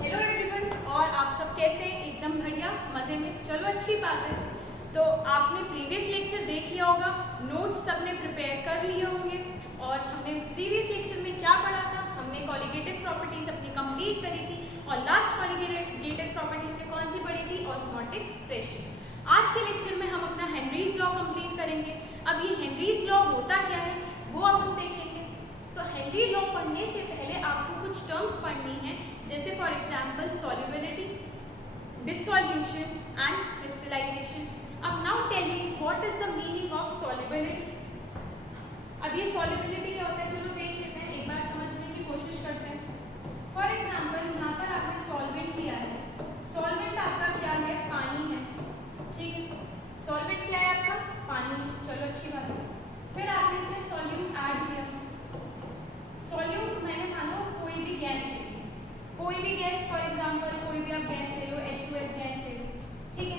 Hello everyone, और आप सब कैसे? एकदम बढ़िया, मज़े में। चलो अच्छी बात है। तो आपने प्रीवियस लेक्चर देख लिया होगा, नोट्स सबने प्रिपेयर कर लिए होंगे। और हमने प्रीवियस लेक्चर में क्या पढ़ा था? हमने कॉलिगेटिव प्रॉपर्टीज अपनी कंप्लीट करी थी, और लास्ट कॉलिगेटिव प्रॉपर्टी हमने कौन सी पढ़ी थी? Osmotic pressure. आज के लेक्चर में हम अपना हेनरीज लॉ कंप्लीट करेंगे। अब ये हेनरीज लॉ होता क्या है वो अब हम देखेंगे। तो हेनरी लॉ पढ़ने से पहले आपको कुछ टर्म्स पढ़नी है, जैसे for example solubility, dissolution and crystallisation. अब now tell me what is the meaning of solubility. अब ये सॉल्युबिलिटी क्या होता है, चलो देख लेते हैं, एक बार समझने की कोशिश करते हैं। फॉर एग्जाम्पल यहाँ पर आपने सॉल्वेंट लिया है। सॉल्वेंट आपका क्या है? पानी है, ठीक है। सॉल्वेंट क्या है आपका? पानी। चलो अच्छी बात है। फिर आपने इसमें सॉल्यूट ऐड किया। सॉल्यूट मैंने मानो कोई भी गैस ले ली, कोई भी गैस, फॉर एग्जांपल कोई भी आप गैस ले लो, H2S गैस ले लो, ठीक है।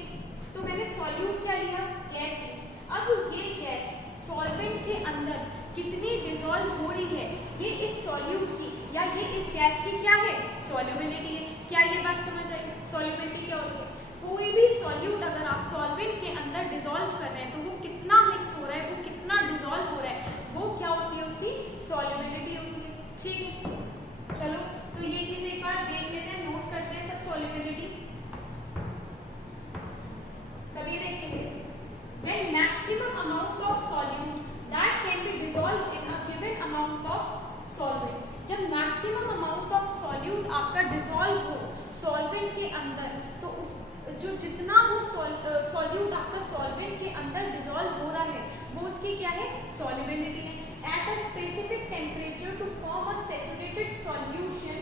तो मैंने सॉल्यूट क्या लिया? गैस है। अब ये गैस सॉल्वेंट के अंदर कितनी डिसॉल्व हो रही है, ये इस सॉल्यूट की या ये इस गैस की क्या है? सॉल्युबिलिटी है। क्या ये बात समझ आई? सॉल्युबिलिटी क्या होती है? कोई भी सॉल्यूट अगर आप सॉल्वेंट के अंदर डिसॉल्व कर रहे हैं तो वो कितना मिक्स हो रहा है, वो कितना डिसॉल्व हो रहा है, वो क्या होती है? उसकी सॉल्युबिलिटी होती है, ठीक है। चलो तो ये चीज एक बार देख लेते हैं, नोट करते हैं सब। सॉल्युबिलिटी सभी देखेंगे। When maximum amount of solute that can be dissolve in a given amount of solvent. जब मैक्सिमम अमाउंट ऑफ सॉल्यूट आपका डिसॉल्व हो सॉल्वेंट के अंदर, तो उस जो जितना वो सॉल्यूट आपका सॉल्वेंट के अंदर डिसॉल्व हो रहा है वो उसकी क्या है? सॉल्युबिलिटी है। At a specific temperature to form a saturated solution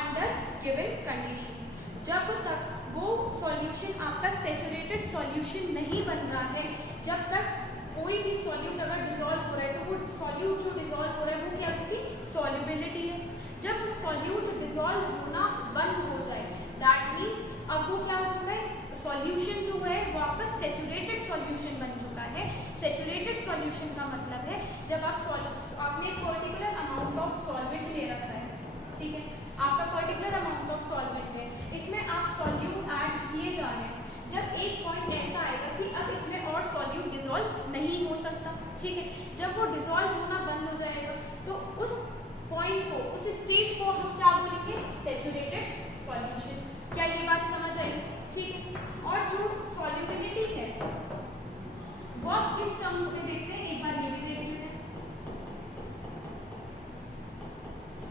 under given conditions. जब तक वो सॉल्यूशन आपका सैचुरेटेड सॉल्यूशन नहीं बन रहा है, जब तक कोई भी सॉल्यूट अगर डिसॉल्व हो रहा है तो वो सॉल्यूट जो डिसॉल्व हो रहा है वो क्या? उसकी सॉल्युबिलिटी है। जब सॉल्यूट डिसॉल्व होना बंद हो जाए, दैट मीन्स अब वो क्या हो चुका है? सॉल्यूशन जो है वो आपका सैचुरेटेड सॉल्यूशन बन चुका है। सैचुरेटेड सॉल्यूशन का मतलब है जब आपने पर्टिकुलर अमाउंट ऑफ सॉल्वेंट ले रखा है, ठीक है, आपका पर्टिकुलर अमाउंट ऑफ सॉल्वेंट है, इसमें आप सॉल्यूट ऐड किए जा रहे हैं। जब एक पॉइंट ऐसा आएगा कि अब इसमें और सॉल्यूट डिसॉल्व नहीं हो सकता, ठीक है, जब वो डिसॉल्व होना बंद हो जाएगा तो उस पॉइंट को, उस स्टेज को हम क्या बोलेंगे? Saturated solution. क्या ये बात समझ आई? ठीक है। और जो सॉल्युबिलिटी है वो आप किस टर्म्स में देखते हैं, एक बार ये भी देख लेते हैं।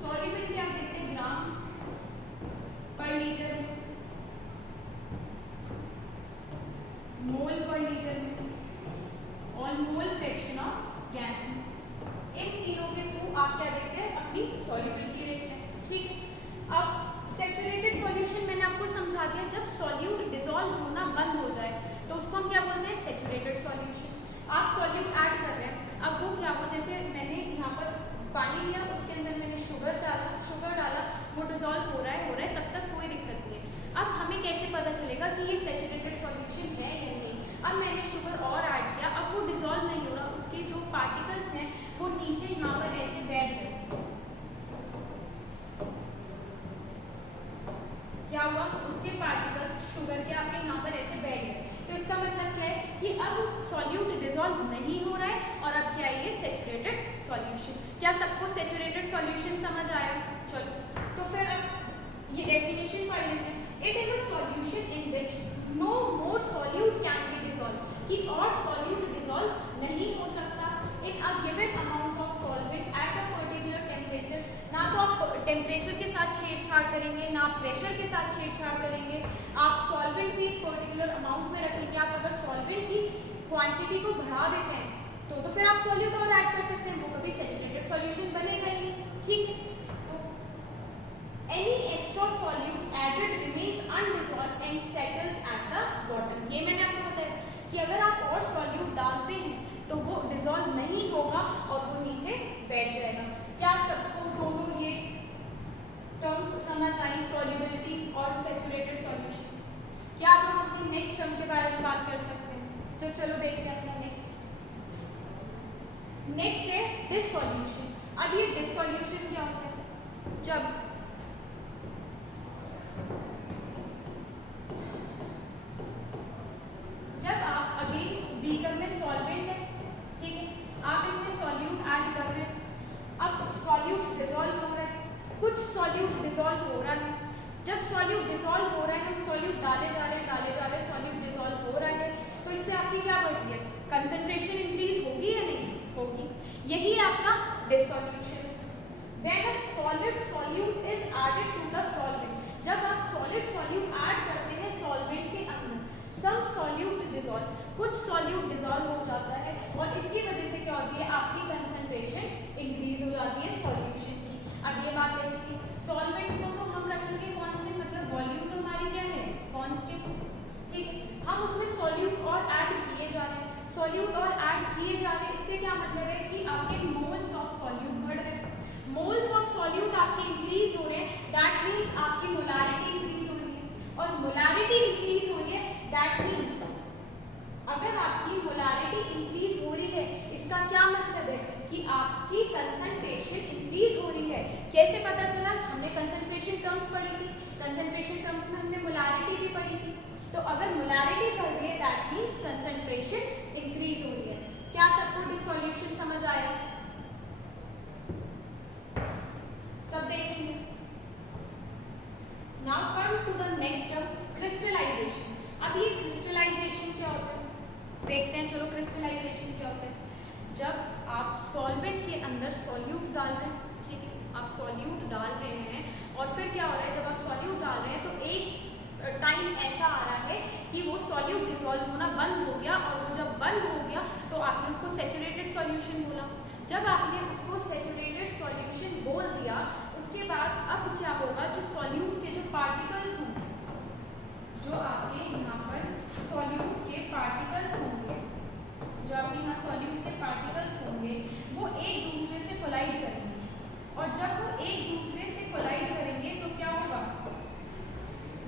सॉल्युबिलिटी आप देखते हैं ग्राम पर लीटर में, मोल पर लीटर में, और मोल फ्रैक्शन ऑफ गैस में। इन तीनों के थ्रू आप क्या देखते हैं? अपनी सॉल्युबिलिटी देखते हैं, ठीक है। अब सैचुरेटेड सॉल्यूशन मैंने आपको समझा दिया। जब सॉल्यूट डिसॉल्व होना बंद हो जाए तो उसको हम क्या बोलते हैं? Saturated solution. आप सॉल्यूट ऐड कर रहे हैं, अब वो क्या हो, जैसे मैंने यहाँ पर पानी लिया, उसके अंदर मैंने शुगर डाला, वो डिसॉल्व हो रहा है, तब तक कोई दिक्कत नहीं है। अब हमें कैसे पता चलेगा कि ये सैचुरेटेड सॉल्यूशन है या नहीं? अब मैंने शुगर और ऐड किया, अब वो डिसॉल्व नहीं हो रहा, उसके जो पार्टिकल्स हैं वो नीचे यहाँ पर ऐसे बैठ गए। क्या हुआ? उसके पार्टिकल्स शुगर के आपके यहाँ पर ऐसे बैठ गए। तो इसका मतलब क्या है कि अब सॉल्यूट डिसॉल्व नहीं हो रहा है, और अब क्या है? ये सैचुरेटेड सॉल्यूशन। क्या सबको सैचुरेटेड सॉल्यूशन समझ आया? चलो तो फिर अब ये डेफिनेशन पढ़ लेते हैं। It is a solution in which no more solute can be dissolve, कि और सॉल्यूट डिसॉल्व नहीं हो सकता in a given amount of solvent at a particular temperature. ना तो आप टेम्परेचर के साथ छेड़छाड़ करेंगे, ना आप प्रेशर के साथ छेड़छाड़ करेंगे, आप सॉल्वेंट भी एक पर्टिकुलर अमाउंट में रखेंगे। आप अगर सॉल्वेंट की क्वांटिटी को बढ़ा देते हैं तो फिर आप सॉल्यूट और ऐड कर सकते हैं, वो कभी सैचुरेटेड सॉल्यूशन बनेगा ही नहीं, ठीक है। तो any extra solute added remains undissolved and settles at the bottom. ये मैंने आपको बताया कि अगर आप और सॉल्यूट डालते हैं तो वो डिसॉल्व नहीं होगा और वो नीचे बैठ जाएगा। क्या सबको दोनों ये टर्म्स समझ आई, सॉल्युबिलिटी और सैचुरेटेड सॉल्यूशन? क्या अब हम अपनी नेक्स्ट टर्म के बारे में बात कर सकते हैं? तो चलो देखते हैं अपना नेक्स्ट है डिसॉल्यूशन। अब ये डिसॉल्यूशन क्या होता है? जब सॉल्यूट डिसॉल्व हो रहा है, जब सॉल्यूट डिसॉल्व हो रहा है, हम सॉल्यूट डाले जा रहे हैं, सॉल्यूट डिसॉल्व हो रहा है, तो इससे आपकी क्या बढ़ रही है, कंसंट्रेशन इंक्रीज होगी या नहीं होगी, यही है आपका dissolution. When a solid solute is added to the solvent, जब आप सॉलिड सॉल्यूट ऐड करते हैं सॉल्वेंट के अंदर, सम सॉल्यूट डिसॉल्व, कुछ सॉल्यूट डिसॉल्व हो जाता है और इसकी वजह से क्या होती है, आपकी कंसंट्रेशन इंक्रीज हो जाती है सॉल्यूशन की। अब ये बात देखिए, सॉल्वेंट को तो हम रखेंगे कांस्टेंट, मतलब वॉल्यूम तो हमारी क्या है, कांस्टेंट, ठीक है, हम उसमें सॉल्यूट और ऐड किए जा रहे हैं, सॉल्यूट और ऐड किए जा रहे हैं, इससे क्या मतलब है कि आपके मोल्स ऑफ सॉल्यूट बढ़ रहे हैं, मोल्स ऑफ सॉल्यूट आपके इंक्रीज हो रहे हैं, दैट मीन्स आपकी मोलारिटी इंक्रीज हो रही है, और मोलारिटी इंक्रीज हो रही है, दैट मीन्स अगर आपकी मोलारिटी इंक्रीज हो रही है, इसका क्या मतलब है कि आपकी कंसंट्रेशन इंक्रीज हो रही है। कैसे पता चला, हमने कंसंट्रेशन टर्म्स पढ़ी थी, कंसंट्रेशन टर्म्स में हमने मोलारिटी भी पढ़ी थी, तो अगर मोलारिटी बढ़ रही है दैट मीन्स कंसंट्रेशन इंक्रीज हो रही है। क्या सबको डिसॉल्यूशन समझ आया, सब देखेंगे। Now come to the next term, crystallization. अब ये क्रिस्टलाइजेशन क्या होता है देखते हैं, चलो क्रिस्टलाइजेशन क्या होता है, जब आप सॉल्वेंट के अंदर सॉल्यूट डाल रहे हैं, ठीक है, आप सॉल्यूट डाल रहे हैं और फिर क्या हो रहा है, जब आप सॉल्यूट डाल रहे हैं तो एक टाइम ऐसा आ रहा है कि वो सॉल्यूट डिसॉल्व होना बंद हो गया, और वो जब बंद हो गया तो आपने उसको सैचुरेटेड सॉल्यूशन बोला। जब आपने उसको सैचुरेटेड सॉल्यूशन बोल दिया, उसके बाद अब क्या होगा, जो सॉल्यूट के जो पार्टिकल्स होंगे, जो आपके यहाँ पर सॉल्यूट के पार्टिकल्स होंगे, जो आपके यहाँ सॉल्यूट के पार्टिकल्स होंगे, वो एक दूसरे से कोलाइड करेंगे, और जब वो एक दूसरे से कोलाइड करेंगे तो क्या होगा,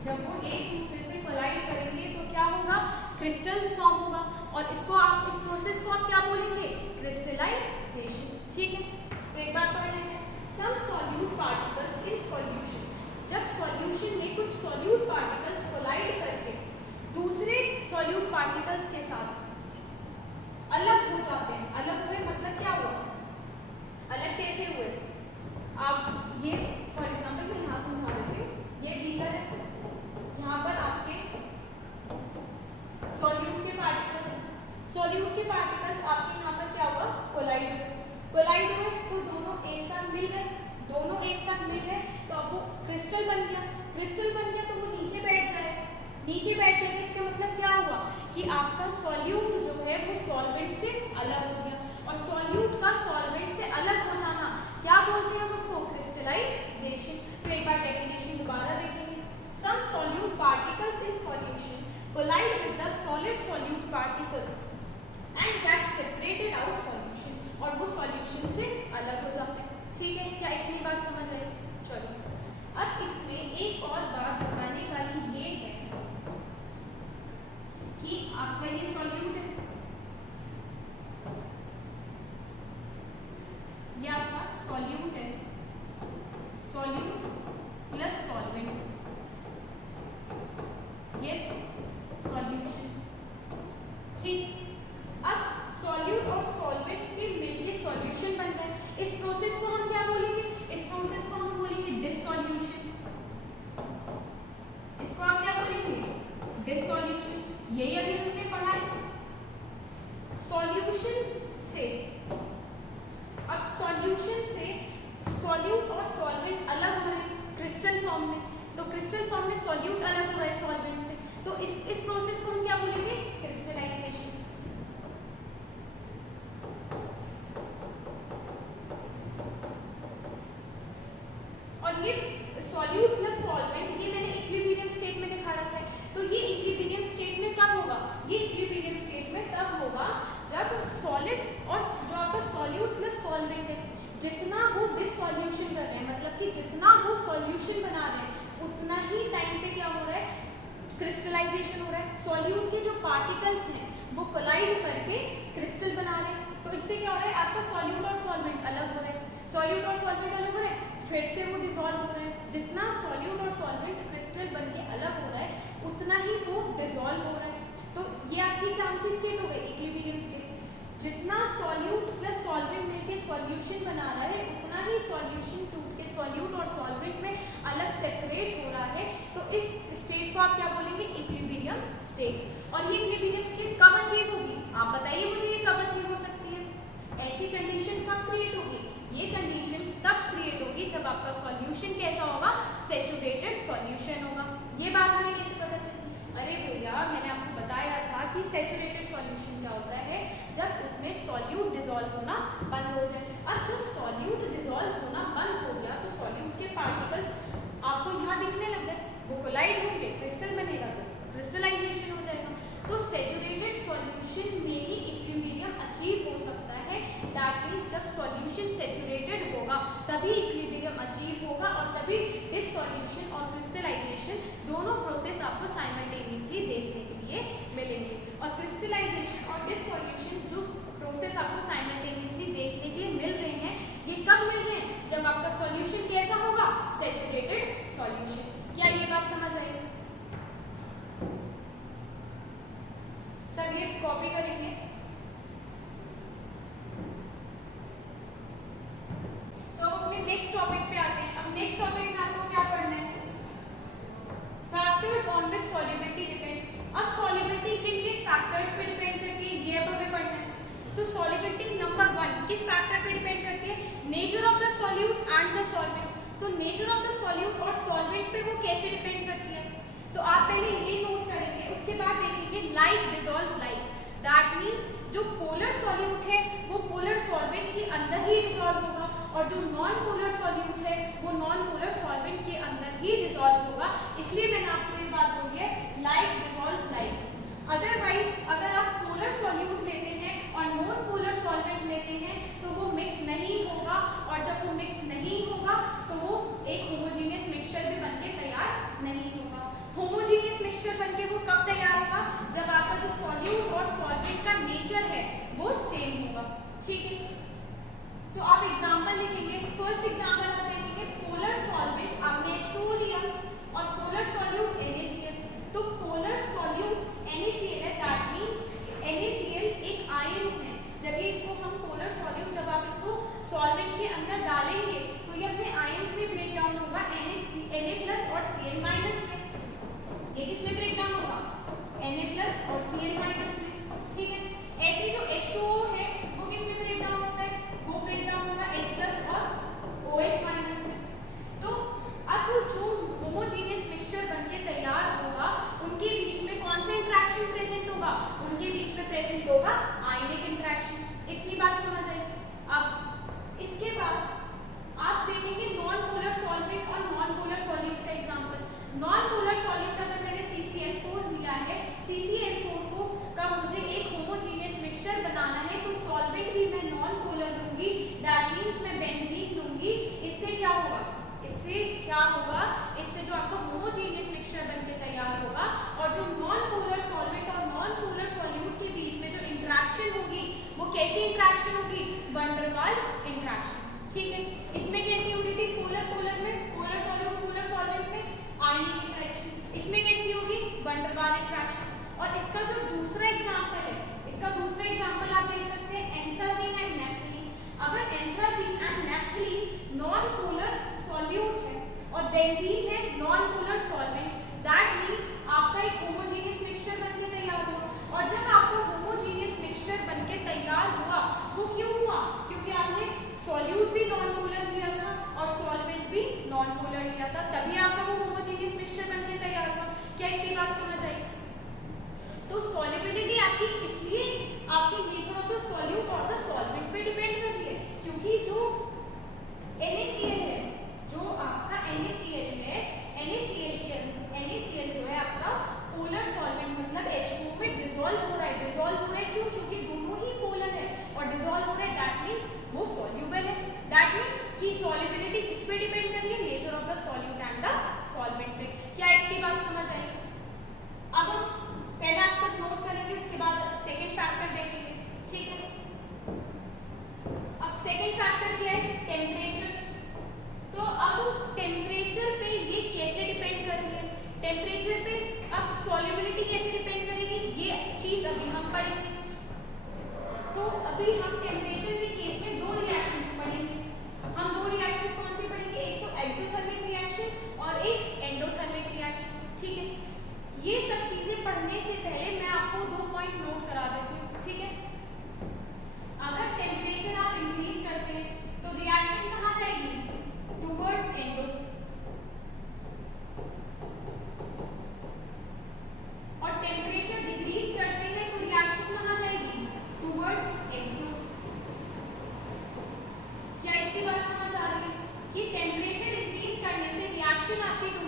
जब वो एक दूसरे से कोलाइड करेंगे तो क्या होगा, क्रिस्टल फॉर्म होगा, और इसको आप, इस प्रोसेस को आप क्या बोलेंगे, क्रिस्टलाइजेशन, ठीक है। तो एक बार पढ़ लेंगे, सम सॉल्यूट पार्टिकल्स इन सॉल्यूशन, जब सॉल्यूशन में कुछ सॉल्यूट पार्टिकल्स कोलाइड करके दूसरे सॉल्यूट पार्टिकल्स के साथ अलग हो जाते हैं, अलग हुए मतलब क्या हुआ, अलग कैसे हुए, आप ये फॉर एग्जांपल मैं यहाँ समझा देती हूँ, ये बीकर है, यहाँ पर आपके सॉल्यूट के पार्टिकल्स, सॉल्यूट के पार्टिकल्स आपके यहाँ पर क्या हुआ, कोलाइड हुए, कोलाइड हुए तो दोनों एक साथ मिल गए, दोनों एक साथ मिल गए तो अब वो क्रिस्टल बन गया, क्रिस्टल बन गया तो वो नीचे बैठ जाएगा, नीचे बैठ जाएगा, इसका मतलब क्या हुआ कि आपका सॉल्यूट जो है वो सॉल्वेंट से अलग हो गया, और सॉल्यूट का सॉल्वेंट से अलग हो जाना क्या बोलते हैं हम उसको, क्रिस्टलाइजेशन। तो एक बार डेफिनेशन दोबारा देखेंगे, some solute particles in solution collide with the solid solute particles and get separated out solution, और वो सॉल्यूशन से अलग हो जाते हैं, ठीक है। क्या इतनी बात समझ आई, चलो अब इसमें एक और बात बताने वाली ये है कि आपका ये सॉल्यूट है, ये आपका सॉल्यूट है, solute plus solvent gives solution, ठीक। अब सॉल्यूट और सॉल्वेंट के मिलके सॉल्यूशन बन रहा है, इस प्रोसेस को हम क्या बोलेंगे, इस प्रोसेस को हम बोलेंगे डिसॉल्यूशन, इसको आप क्या बोलेंगे, डिसॉल्यूशन, यही अभी हमने पढ़ा है। सॉल्यूशन से, अब सॉल्यूशन से सॉल्यूट और सॉल्वेंट अलग हो रहे हैं क्रिस्टल फॉर्म में, तो क्रिस्टल फॉर्म में सॉल्यूट अलग हो रहा है सॉल्वेंट से, तो इस प्रोसेस को हम क्या बोलेंगे, क्रिस्टलाइजेशन। और ये सॉल्यूट प्लस सॉल्वेंट, ये मैंने इक्विलिब्रियम स्टेट में दिखा रखा है, तो ये इक्विलिब्रियम स्टेट में कब होगा, ये इक्विलिब्रियम स्टेट में तब होगा जब सॉलिड और जो आपका सॉल्यूट प्लस सॉल्वेंट है, जितना वो डिसॉल्यूशन कर रहे हैं, मतलब कि जितना वो सॉल्यूशन बना रहे हैं उतना ही टाइम पे क्या हो रहा है, क्रिस्टलाइजेशन हो रहा है। सॉल्यूट के जो पार्टिकल्स हैं वो कोलाइड करके क्रिस्टल बना रहे हैं, तो इससे क्या हो रहा है, आपका सॉल्यूट और सॉल्वेंट अलग हो रहे हैं, सॉल्यूट और सॉल्वेंट अलग हो रहे हैं, फिर से वो डिसॉल्व हो रहे हैं, जितना सॉल्यूट और सॉल्वेंट क्रिस्टल बन के अलग हो रहा है उतना ही वो डिसॉल्व हो रहा है। तो ये आपकी कौन सी स्टेट हो गई, इक्विलिब्रियम स्टेट। जितना सॉल्यूट प्लस सॉल्वेंट मिलके सॉल्यूशन बना रहा है उतना ही सॉल्यूशन टूट के सॉल्यूट और सॉल्वेंट में अलग सेपरेट हो रहा है, तो इस स्टेट को आप क्या बोलेंगे? Equilibrium state. और ये इक्विलिब्रियम स्टेट कब अचीव होगी? आप बताइए मुझे, ये कब अचीव हो सकती है? ऐसी कंडीशन कब क्रिएट होगी? ये कंडीशन तब क्रिएट होगी जब आपका सॉल्यूशन कैसा होगा? सैचुरेटेड सॉल्यूशन होगा। ये बात हमें कैसे पता चली? अरे भैया, मैंने आपको बताया था कि सैचुरेटेड सॉल्यूशन क्या होता है? जब उसमें सॉल्यूट डिसॉल्व होना बंद हो जाए। अब जब सॉल्यूट डिसॉल्व होना बंद हो गया तो सॉल्यूट के पार्टिकल्स आपको यहाँ दिखने लग गए, वो कोलाइड होंगे, क्रिस्टल बनेगा, तो क्रिस्टलाइजेशन हो जाएगा। तो सैचुरेटेड सॉल्यूशन में ही इक्विलिब्रियम अचीव हो सकता है। दैट मीन्स जब सॉल्यूशन सैचुरेटेड होगा तभी इक्विलिब्रियम अचीव होगा और तभी डिसॉल्यूशन और क्रिस्टलाइजेशन दोनों प्रोसेस आपको साइमल्टेनियसली देखने के लिए मिलेंगे। और क्रिस्टलाइजेशन और डिसॉल्यूशन जो प्रोसेस आपको साइमल्टेनियसली देखने के लिए मिल रहे हैं, ये कब मिल रहे हैं? जब आपका सॉल्यूशन कैसा होगा? Saturated solution. क्या ये बात समझ आई? सब ये कॉपी करेंगे। तो अब अपने नेक्स्ट टॉपिक पे आते हैं। अब नेक्स्ट टॉपिक में आपको क्या पढ़ना है? Factors on which solubility depends. अब सॉल्युबिलिटी किन किन फैक्टर्स पे डिपेंड करती है, ये अब हमें पढ़ना है। तो सॉल्युबिलिटी नंबर 1 किस फैक्टर पे डिपेंड करती है? Nature of the solute and the solvent. तो नेचर ऑफ द सॉल्यूट और सॉल्वेंट पे वो कैसे डिपेंड करती है? तो आप पहले ये नोट करेंगे, उसके बाद देखेंगे like dissolve like. That means जो पोलर सॉल्यूट है वो पोलर सॉल्वेंट के अंदर ही डिसॉल्व होगा, और जो नॉन पोलर सॉल्यूट है वो नॉन पोलर सॉल्वेंट के अंदर ही डिसॉल्व होगा। इसलिए मैंने आपको ये बात बोली है, लाइक डिसॉल्व लाइक। अदरवाइज अगर आप पोलर सॉल्यूट लेते हैं और नॉन पोलर सॉल्वेंट लेते हैं तो वो मिक्स नहीं होगा, और जब वो मिक्स नहीं होगा तो वो एक होमोजीनियस मिक्सचर भी बनके तैयार नहीं होगा। होमोजीनियस मिक्सचर बनके वो कब तैयार होगा? जब आपका जो सॉल्यूट और सॉल्वेंट का नेचर है वो सेम होगा। ठीक है, तो आप एग्जांपल लिखेंगे। फर्स्ट एग्जांपल आप देखेंगे, पोलर सॉल्वेंट आपने H2O लिया और पोलर सॉल्यूट NaCl। तो पोलर सॉल्यूट NaCl है, दैट मींस NaCl एक आयंस है। जब ये इसको हम पोलर सॉल्यूट, जब आप इसको सॉल्वेंट के अंदर डालेंगे तो ये अपने आयंस में ब्रेक डाउन होगा, Na+ और Cl- में। ये किसमें ब्रेक डाउन होगा? Na+ और Cl- में। ठीक है, ऐसे जो H2O है वो किसमें ब्रेक डाउन होता है? वो ब्रेक डाउन होगा H+ और OH- में। तो अब जो होमोजीनियस मिक्सचर बनके तैयार होगा उनके बीच में कौन सा इंटरेक्शन प्रेजेंट होगा? उनके बीच में प्रेजेंट होगा आयनिक इंटरेक्शन। इतनी बात समझ आई? अब इसके बाद आप देखेंगे नॉन पोलर सॉल्वेंट और नॉन पोलर सॉल्यूट का एग्जांपल। नॉन पोलर सॉल्यूट अगर मैंने CCl4 लिया है, CCl4 को का मुझे एक होमोजीनियस मिक्सचर बनाना है तो सॉल्वेंट भी मैं नॉन पोलर लूंगी, दैट मींस मैं बेंजीन लूंगी। इससे क्या होगा? इससे जो आपका होमोजीनियस मिक्सचर बनके तैयार होगा और जो नॉन पोलर सॉल्वेंट और नॉन पोलर सॉल्यूट के बीच में जो इंटरेक्शन होगी वो कैसी इंटरेक्शन होगी? Van der Waals interaction. ठीक है, इसमें कैसी होगी थी? पोलर में, पोलर सॉल्वेंट में आयनिक इंटरेक्शन। इसमें कैसी होगी? Van der Waals interaction. और इसका जो दूसरा एग्जांपल है, इसका दूसरा एग्जांपल आप देख सकते हैं एंथ्राजीन एंड नैप्थलीन। अगर anthracene and naphthalene non polar solute है और बेंजीन है non polar solvent, that means आपका एक होमोजीनियस मिक्सचर बनके तैयार हुआ। और जब आपका होमोजीनियस मिक्सचर बनके तैयार हुआ वो क्यों हुआ? क्योंकि आपने सॉल्यूट भी नॉन पोलर लिया था और सॉल्वेंट भी नॉन पोलर लिया था, तभी आपका वो होमोजीनियस मिक्सचर बनके तैयार हुआ। क्या इतनी बात समझ आई? तो सॉल्युबिलिटी आपकी इसलिए आपकी नेचर ऑफ द सॉल्यूट और द सॉल्वेंट पे डिपेंड कर रही है, क्योंकि जो NaCl है, जो आपका NaCl है, NaCl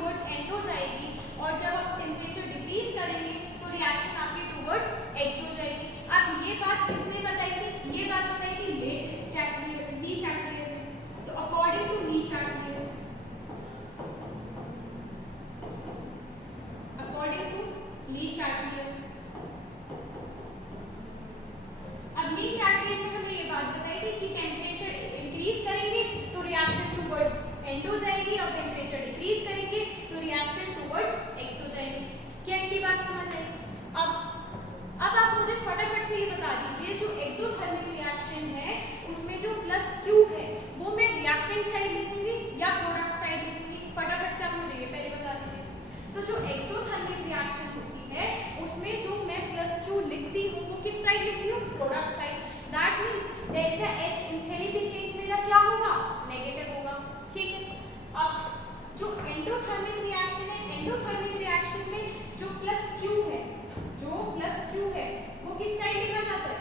टूवर्ड्स एंड हो जाएगी, और जब आप टेम्परेचर डिक्रीज करेंगे तो रिएक्शन आपकी टूवर्ड्स एक्स हो जाएगी। अब ये बात किसने बताई थी? ये बात बताई थी ली चैटलियर ने। तो अकॉर्डिंग टू ली चैटलियर, अब ली चैटलियर ने हमें ये बात बताई थी कि टेम्परेचर इंक्रीज करेंगे तो रिएक्शन टूवर्ड्स एंड हो जाएगी, और टेम्परेचर डिक्रीज करेंगे तो रिएक्शन टूवर्ड्स एक्स हो जाएगी। क्या इनकी बात समझ आई? अब आप मुझे फटाफट से ये बता दीजिए, जो एक्सोथर्मिक रिएक्शन है उसमें जो प्लस क्यू है वो मैं रिएक्टेंट साइड लिखूंगी या प्रोडक्ट साइड लिखूंगी? फटाफट से आप मुझे ये पहले बता दीजिए। तो जो एक्सोथर्मिक रिएक्शन होती है उसमें जो मैं प्लस क्यू लिखती हूँ वो किस साइड लिखती हूँ? Product side. That means delta H enthalpy change मेरा क्या होगा? नेगेटिव होगा। ठीक है। अब जो एंडोथर्मिक रिएक्शन है, एंडोथर्मिक रिएक्शन में जो प्लस क्यू है, वो किस साइड लिखा जाता है?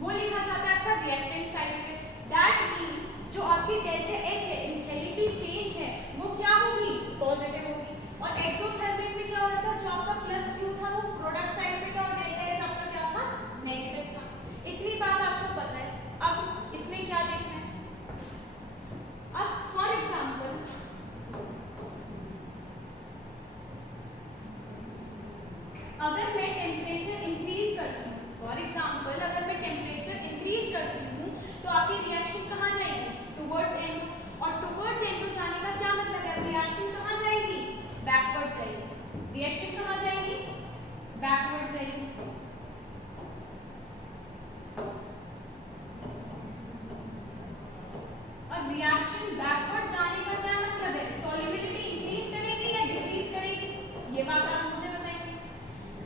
वो लिखा जाता है आपका रिएक्टेंट साइड पे। दैट मीन्स जो आपकी डेल्टा एच है, एंथैल्पी चेंज है, वो क्या होगी? पॉजिटिव होगी। और एक्सोथर्मिक में क्या हो रहा था? जो आपका प्लस क्यू था वो प्रोडक्ट साइड पे था और डेल्टा एच आपका क्या था? नेगेटिव था। इतनी बात आपको पता है। अब इसमें क्या देखना है? अब फॉर एग्जाम्पल अगर मैं टेम्परेचर इंक्रीज करती हूँ, तो आपकी रिएक्शन कहाँ जाएगी? Towards and. और टुवर्ड्स एंड जाने का क्या मतलब है? रिएक्शन कहाँ जाएगी? बैकवर्ड जाएगी। रिएक्शन कहाँ जाएगी? बैकवर्ड जाएगी। और रिएक्शन बैकवर्ड जाने का क्या मतलब है? सॉल्युबिलिटी इंक्रीज करेगी या डिक्रीज करेगी? ये बात आप मुझे बताएंगे।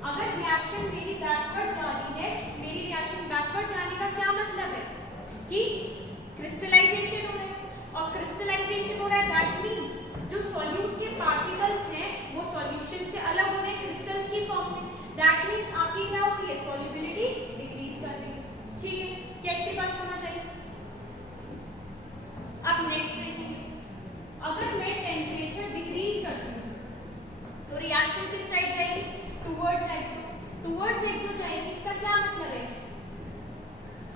अगर रिएक्शन मेरी बैकवर्ड जा रही है, मेरी रिएक्शन बैकवर्ड जाने का क्या मतलब है? कि क्रिस्टलाइजेशन हो रहा है, और क्रिस्टलाइजेशन हो रहा है दैट मींस जो सॉल्यूट के पार्टिकल्स हैं वो सॉल्यूशन से अलग हो रहे हैं क्रिस्टल्स की फॉर्म में। दैट मींस आपकी क्या हो रही है? सॉल्युबिलिटी डिक्रीज कर रही है। ठीक है। क्या इतनी बात समझ आई? अब नेक्स्ट देखेंगे, अगर मैं टेम्परेचर डिक्रीज करती हूँ तो रिएक्शन किस साइड जाएगी? टुवर्ड्स एक्सो। टुवर्ड्स एक्सो जाएगी। इसका क्या मतलब है?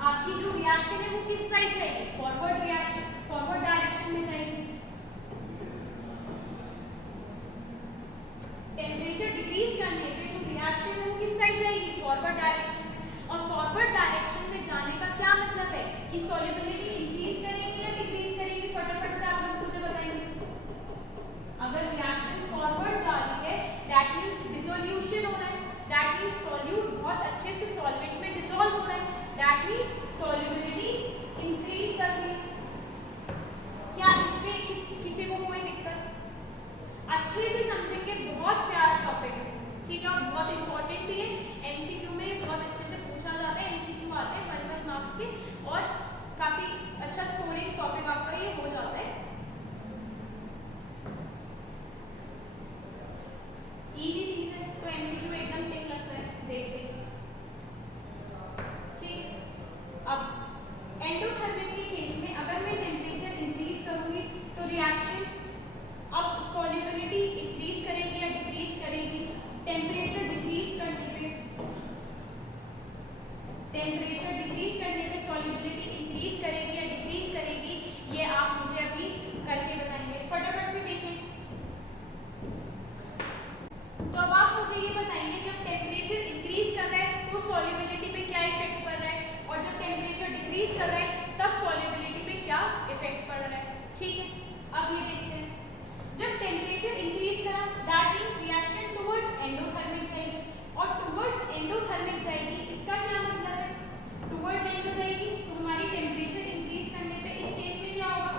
आपकी जो रिएक्शन है वो किस साइड जाएगी? फॉरवर्ड रिएक्शन, फॉरवर्ड डायरेक्शन में जाएगी। टेम्परेचर डिक्रीज करने पे जो रिएक्शन है वो किस साइड जाएगी? फॉरवर्ड डायरेक्शन में। और फॉरवर्ड डायरेक्शन में जाने का क्या मतलब है? कि सॉल्युबिलिटी इंक्रीज करेगी या डिक्रीज करेगी? फटाफट से आप लोग मुझे बताएंगे। अगर रिएक्शन फॉरवर्ड जा रही है दैट मींस डिसोल्यूशन हो रहा है, दैट मींस सॉल्यूट बहुत अच्छे से सॉल्वेंट में डिसॉल्व हो रहा है, दैट मींस सॉल्युबिलिटी इंक्रीज कर रही है। क्या इसमें किसी को कोई दिक्कत? अच्छे से समझेंगे, बहुत प्यारा टॉपिक है। ठीक है। और बहुत इंपॉर्टेंट भी है। एमसीक्यू में बहुत अच्छे से पूछा जाता है, एमसीक्यू आते हैं 1 मार्क्स के, और काफी अच्छा स्कोरिंग टॉपिक आपका ये हो जाता है। इजी चीज है तो एमसीक्यू एकदम टिक लगता है देखते। ठीक है। अब एंडोथर्मिक के केस में अगर मैं टेम्परेचर इंक्रीज करूंगी तो रिएक्शन अब सॉल्युबिलिटी इंक्रीज करेगी या डिक्रीज करेगी? टेम्परेचर डिक्रीज करने पे सॉल्युबिलिटी इंक्रीज करेगी या डिक्रीज करेगी? ये आप मुझे अभी करके बताएंगे। फटाफट से देखें। तो अब आप मुझे ये बताएंगे, जब टेम्परेचर इंक्रीज कर रहा है तो सॉल्युबिलिटी पे क्या इफेक्ट पड़ रहा है, और जब टेम्परेचर डिक्रीज कर रहा है तब सॉल्युबिलिटी पे क्या इफेक्ट पड़ रहा है? ठीक है। अब ये देखते हैं। जब टेम्परेचर इंक्रीज करा that means reaction towards endothermic जाएगी, और टुवर्ड्स एंडोथर्मिक जाएगी। इसका क्या मतलब है? टुवर्ड्स एंडो जाएगी तो हमारी टेम्परेचर इंक्रीज करने पे इस केस में क्या होगा?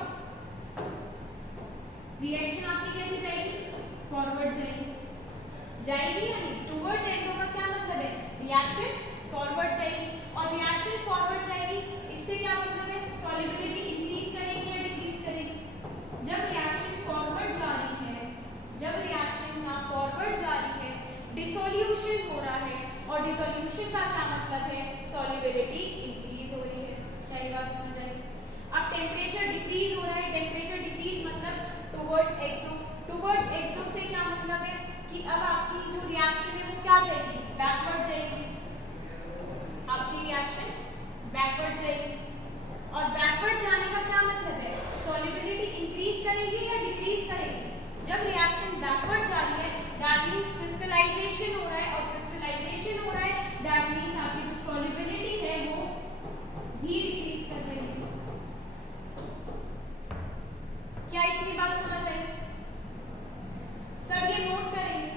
रिएक्शन आपकी कैसे जाएगी? फॉरवर्ड जाएगी या नहीं? टुवर्ड्स एंडो का क्या मतलब है? रिएक्शन फॉरवर्ड जाएगी, और रिएक्शन फॉरवर्ड जाएगी इससे क्या मतलब है? सॉल्युबिलिटी इंक्रीज करेगी या डिक्रीज करेगी? जब रिएक्शन फॉरवर्ड जा रही है, जब रिएक्शन यहाँ फॉरवर्ड जा रही है, डिसोल्यूशन हो रहा है, और डिसोल्यूशन का क्या मतलब है? सॉल्युबिलिटी इंक्रीज हो रही है। क्या ये बात समझ आई? अब टेम्परेचर डिक्रीज हो रहा है, टेम्परेचर डिक्रीज टुवर्ड्स एक्सो से क्या मतलब है कि अब आपकी जो रिएक्शन है वो क्या जाएगी, बैकवर्ड जाएगी, आपकी रिएक्शन बैकवर्ड जाएगी। और बैकवर्ड जाने का क्या मतलब है, सॉल्युबिलिटी इंक्रीज करेगी या डिक्रीज करेगी। जब रिएक्शन बैकवर्ड जा रही है दैट मींस क्रिस्टलाइजेशन हो रहा है, और क्रिस्टलाइजेशन हो रहा है दैट मींस आपकी जो सॉल्युबिलिटी है वो भी डिक्रीज कर रही है। क्या इतनी बात समझ आई? सब ये नोट करेंगे।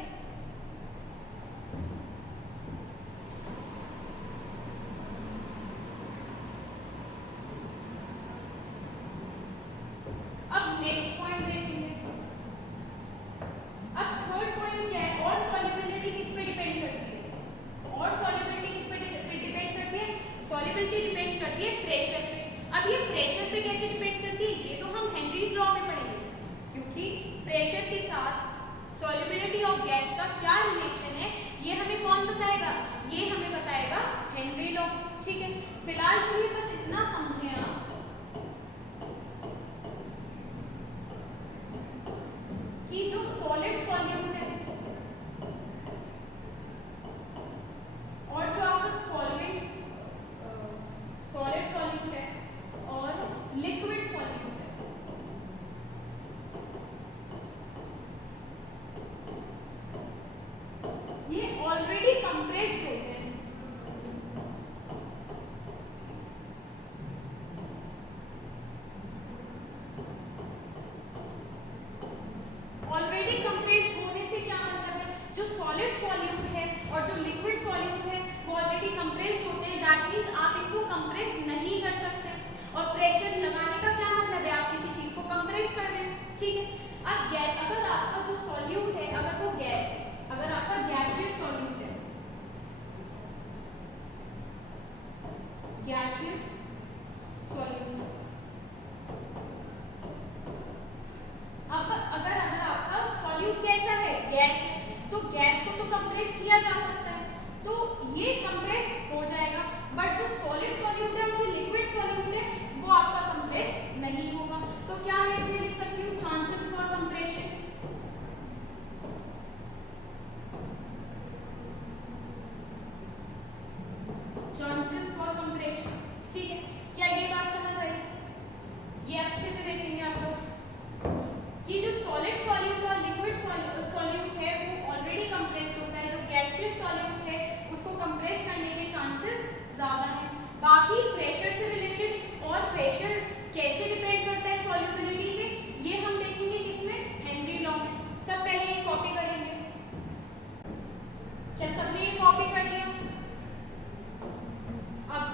अब नेक्स्ट पॉइंट देखेंगे। अब थर्ड पॉइंट क्या है, और सॉल्युबिलिटी किस पे डिपेंड करती है, और सॉल्युबिलिटी किस पे डिपेंड करती है, सॉल्युबिलिटी डिपेंड करती है प्रेशर पे। अब ये प्रेशर पे कैसे डिपेंड करती है, ये तो हम हेनरीज लॉ में पढ़ेंगे, क्योंकि प्रेशर के साथ सॉल्युबिलिटी ऑफ गैस का क्या रिलेशन है ये हमें कौन बताएगा, ये हमें बताएगा हेनरी लॉ। ठीक है, फिलहाल के लिए बस इतना समझे आप कि जो सॉलिड सॉल्यूट है और जो आपका सॉल्वेंट सॉलिड सॉल्यूट है और लिक्विड सॉल्यूट है, ये ऑलरेडी कंप्रेस्ड होते हैं। ऑलरेडी कंप्रेस्ड होने से क्या मतलब है, जो सॉलिड सॉल्यूट है और जो लिक्विड सॉल्यूट है वो ऑलरेडी कंप्रेस्ड होते हैं। दैट मींस आप इनको कंप्रेस नहीं कर सकते। और प्रेशर लगाने का क्या मतलब है, आप किसी चीज को कंप्रेस कर रहे हैं। ठीक है, अब गैस, अगर आपका जो सॉल्यूट है अगर वो गैस है, अगर आपका गैसियस सॉल्यूट है, गैसियस सॉल्यूट, अगर आपका सॉल्यूट कैसा है, गैस है, तो गैस को तो कंप्रेस किया जा सकता है, तो ये कंप्रेस हो जाएगा। बट जो सॉलिड सॉल्यूट है और जो लिक्विड सॉल्यूट है वो आपका कंप्रेस नहीं होगा। तो क्या मैं इसमें लिख सकती हूँ, chances for compression, chances for compression. ठीक है, क्या ये बात समझ आई? ये अच्छे से देखेंगे आप लोग कि जो सॉलिड सॉल्यूट और लिक्विड सॉल्यूट है वो ऑलरेडी कंप्रेस्ड होता है, जो गैसियस सॉल्यूट है उसको कंप्रेस करने के चांसेस ज्यादा हैं। बाकी प्रेशर से रिलेटेड और प्रेशर कैसे डिपेंड करता है सॉल्युबिलिटी पे, ये हम देखेंगे किसमें, हेनरी लॉ में। सब पहले ये कॉपी करेंगे। क्या सबने ये कॉपी कर लिया? अब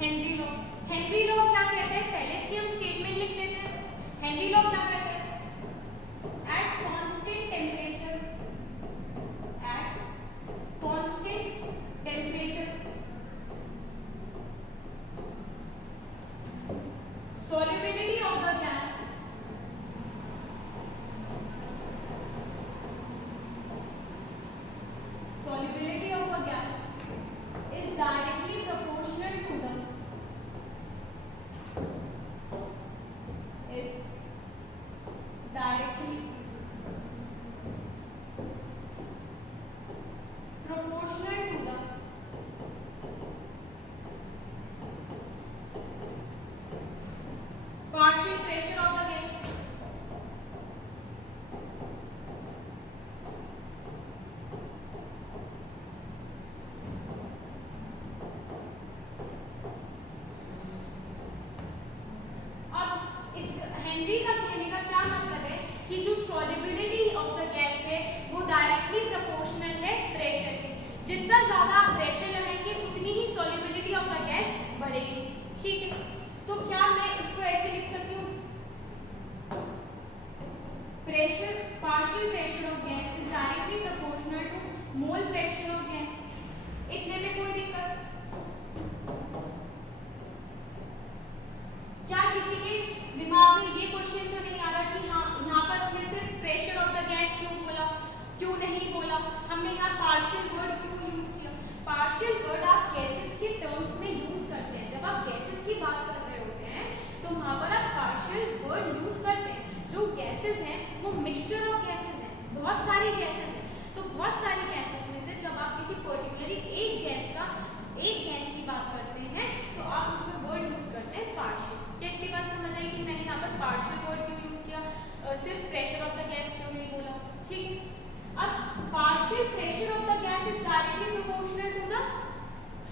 हेनरी लॉ, हेनरी लॉ क्या कहते हैं, पहले इसकी हम स्टेटमेंट लिख लेते हैं। हेनरी लॉ क्या कहते हैं, at constant temperature, at constant temperature solubility of the gas solubility of a gas is directly proportional to the partial pressure of the gas. अब इस हेनरी का कहने का क्या मतलब है कि जो सॉल्युबिलिटी ऑफ द गैस है वो डायरेक्टली प्रोपोर्शनल है प्रेशर के। जितना ज्यादा आप प्रेशर लगाएंगे उतनी ही सॉल्युबिलिटी ऑफ द गैस बढ़ेगी। ठीक है, तो क्या मैं इसको ऐसे लिख सकती हूँ, pressure, partial pressure of gas is directly proportional to mole fraction of gas. इतने में कोई दिक्कत? क्या किसी के दिमाग में ये क्वेश्चन तो नहीं आ रहा कि हाँ यहाँ पर हमने सिर्फ प्रेशर ऑफ द गैस क्यों बोला, क्यों नहीं बोला, हमने यहाँ पार्शियल वर्ड क्यों यूज किया? पार्शियल वर्ड आप गैसेस के टर्म्स में यूज करते हैं। जब आप गैसेस की बात कर रहे होते हैं तो वहाँ पर आप पार्शियल वर्ड यूज करते हैं। जो गैसेस हैं वो मिक्सचर ऑफ गैसेस हैं, बहुत सारी गैसेस हैं, तो बहुत सारी गैसेस में से जब आप किसी पर्टिकुलरली एक गैस की बात करते हैं तो आप उसमें वर्ड यूज करते हैं पार्शियल। क्या इतनी बात समझ आई कि मैंने यहाँ पर पार्शियल वर्ड क्यों यूज किया, सिर्फ प्रेशर ऑफ द गैस क्यों नहीं बोला? ठीक है। अब partial pressure of the gas is directly proportional to the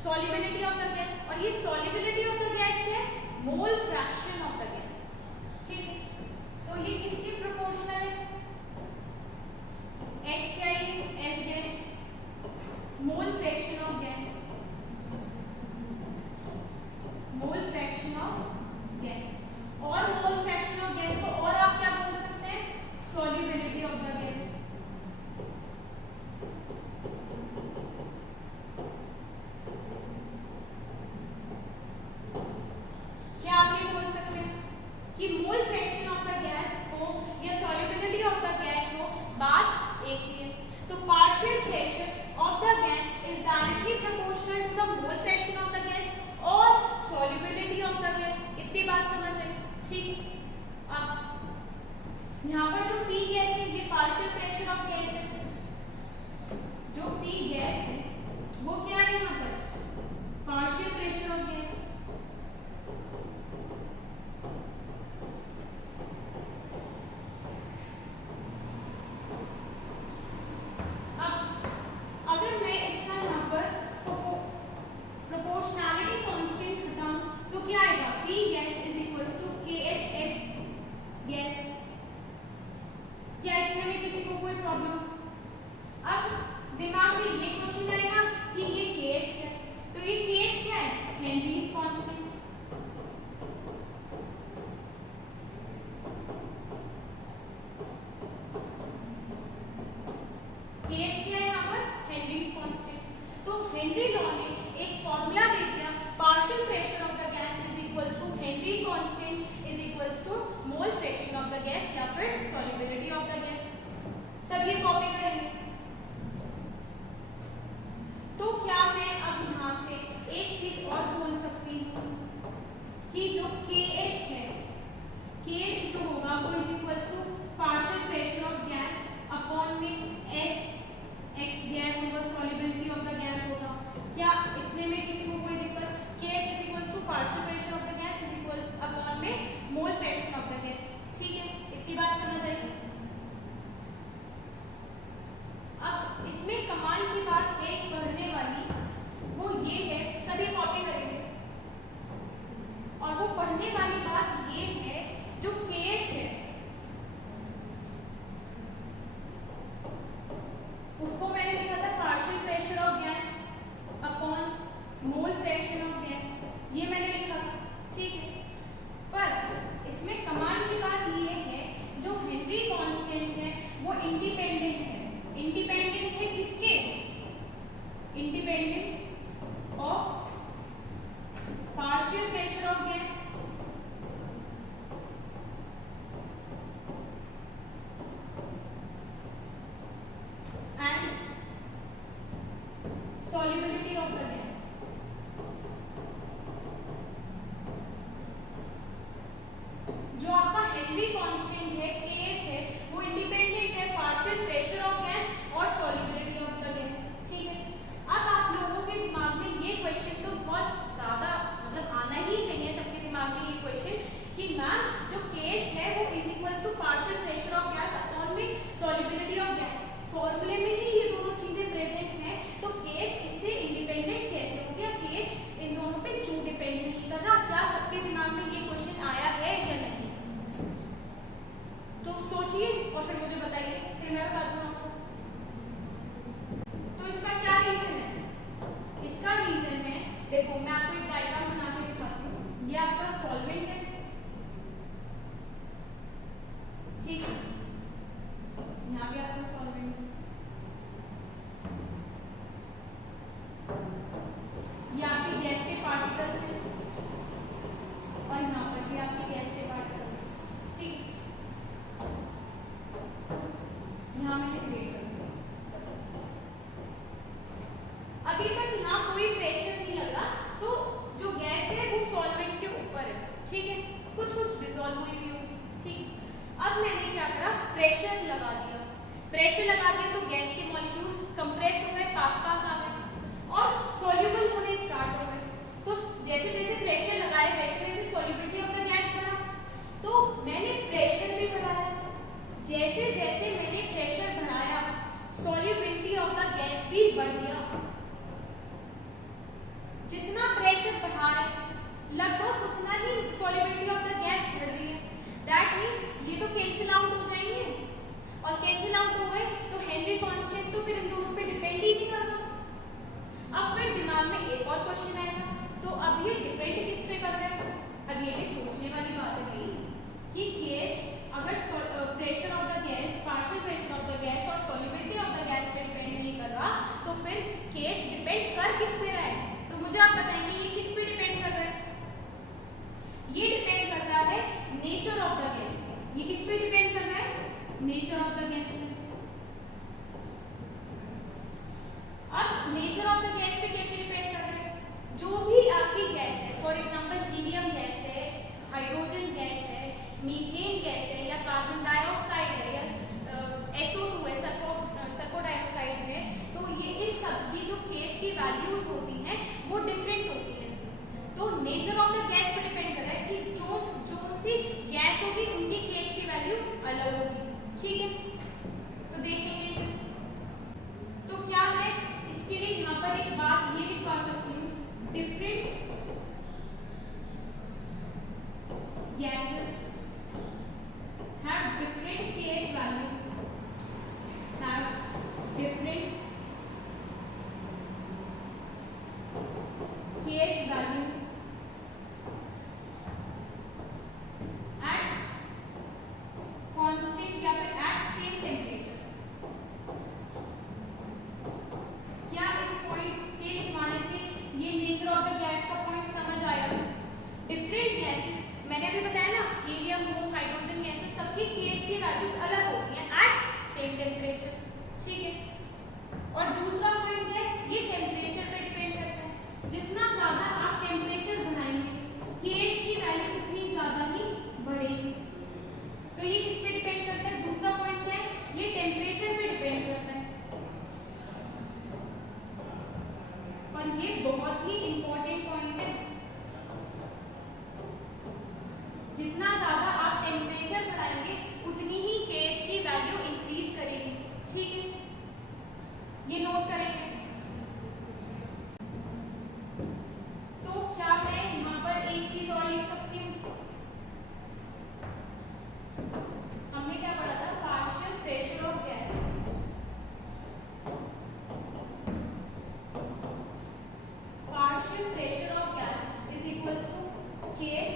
solubility of the gas, और ये सॉल्युबिलिटी ऑफ द गैस क्या है? Mole fraction of the gas. ठीक है, तो ये किसके प्रोपोर्शनल है? x क्या है? S gas, mole fraction of gas, mole fraction of gas, और मोल फ्रैक्शन ऑफ गैस को और आप क्या बोल सकते हैं? Solubility of the gas. क्या आप ये बोल सकते हैं कि मोल फ्रैक्शन ऑफ द गैस हो या सॉल्युबिलिटी ऑफ द गैस हो, बात एक ही है। तो partial pressure of the gas is directly proportional to the mole fraction of the gas और सॉल्युबिलिटी ऑफ द गैस। इतनी बात समझ आई? ठीक। अब यहाँ पर जो P गैस है ये पार्शियल प्रेशर ऑफ गैस है, जो P गैस है वो क्या है? यहाँ पर पार्शियल प्रेशर ऑफ गैस। यहाँ अब मैंने क्या करा, प्रेशर लगा दिया। प्रेशर लगा दिया तो गैस के मॉलिक्यूल्स कंप्रेस हो गए, पास पास आ गए और सॉल्युबल होने स्टार्ट हो गए। तो जैसे जैसे प्रेशर लगाए वैसे वैसे सॉल्युबिलिटी ऑफ द गैस बढ़ा। तो मैंने प्रेशर भी बढ़ाया, जैसे जैसे मैंने प्रेशर बढ़ाया सॉल्युबिलिटी ऑफ द गैस भी बढ़ गया। जितना प्रेशर बढ़ा रहे लगभग उतना ही सॉल्युबिलिटी ऑफ द गैस बढ़ रही है। दैट मींस ये तो कैंसिल आउट हो जाएंगे और कैंसिल आउट हो गए तो हेनरी कांस्टेंट तो फिर इन दोनों पे डिपेंड ही नहीं करता। अब फिर दिमाग में एक और क्वेश्चन आएगा, तो अब ये डिपेंड किस पे कर रहा है? अब ये भी सोचने वाली बात है भाई कि केज अगर pressure of the gas, partial pressure of the gas और सॉल्युबिलिटी ऑफ द गैस पे डिपेंड नहीं कर रहा तो फिर केज डिपेंड कर किस पे रहा है? तो मुझे आप बताएंगे ये किस पे डिपेंड कर रहा है? ये डिपेंड कर रहा है नेचर ऑफ द गैस पे। ये किस पे डिपेंड कर रहा है? नेचर ऑफ द गैस पे। अब नेचर ऑफ द गैस पे कैसे डिपेंड कर रहा है? जो भी आपकी गैस है, फॉर एग्जांपल हीलियम गैस है, हाइड्रोजन गैस है, मीथेन गैस है या कार्बन डाइऑक्साइड है या SO2 है, सल्फर डाइऑक्साइड है, तो ये इन सब की जो केज की वैल्यूज होती हैं वो डिफरेंट होती है। तो नेचर ऑफ द गैस पे डिपेंड कर रहा है कि जो सी गैस होगी उनकी केज की वैल्यू अलग होगी। ठीक है, तो देखेंगे इसे। तो क्या मैं इसके लिए यहाँ पर एक बात ये लिखवा सकती हूँ, different gases have different KH values, have different KH values constant या फिर एट सेम टेम्परेचर। क्या इस पॉइंट के लिखवाने से ये नेचर ऑफ द गैस का पॉइंट समझ आया? डिफरेंट गैसेस, मैंने अभी बताया ना, हीलियम हो, हाइड्रोजन गैसेस, सबकी केज की वैल्यूज अलग होती हैं एट सेम टेम्परेचर। ठीक है, और दूसरा पॉइंट है ये टेम्परेचर पे डिपेंड करता है। जितना ज्यादा आप टेम्परेचर बढ़ाएंगे केज की वैल्यू उतनी ज्यादा ही बढ़ेगी। तो ये किस पे डिपेंड करता है? दूसरा पॉइंट क्या है? ये टेम्परेचर पे डिपेंड करता है। और ये बहुत ही इंपॉर्टेंट पॉइंट है। जितना ज्यादा आप टेम्परेचर बढ़ाएंगे उतनी ही केज की वैल्यू इंक्रीज करेगी। ठीक है, ये नोट करेंगे। तो क्या मैं यहाँ पर एक चीज और लिख सकती हूँ? हमने क्या पढ़ा था? Partial pressure of gas, partial pressure of gas is equals to KH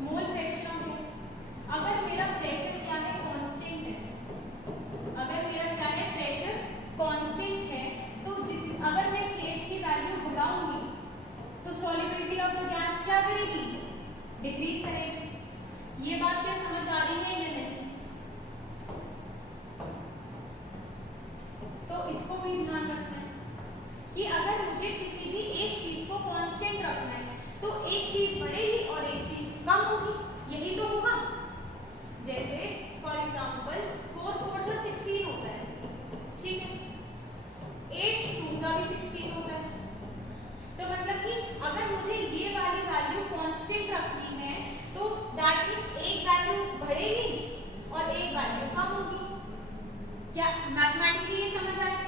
mole fraction of gas. अगर मेरा प्रेशर क्या है? कांस्टेंट है। अगर मेरा क्या है? प्रेशर कांस्टेंट है, तो अगर मैं केज की वैल्यू बढ़ाऊंगी तो सॉल्युबिलिटी ऑफ द गैस क्या करेगी? डिक्रीज करेगी। ये बात क्या समझ आ रही है या नहीं? तो इसको भी ध्यान रखना है कि अगर मुझे किसी भी एक चीज को कांस्टेंट रखना है तो एक चीज बढ़ेगी और एक चीज कम होगी, यही तो होगा। जैसे फॉर एग्जांपल 4 4 से 16 होता है, ठीक है, 8 2 जा भी 16 होता है। तो मतलब कि अगर मुझे ये वाली वैल्यू कांस्टेंट रखनी है तो दैट मींस एक वैल्यू बढ़ेगी और एक वैल्यू कम होगी। क्या मैथमेटिकली ये समझ आया?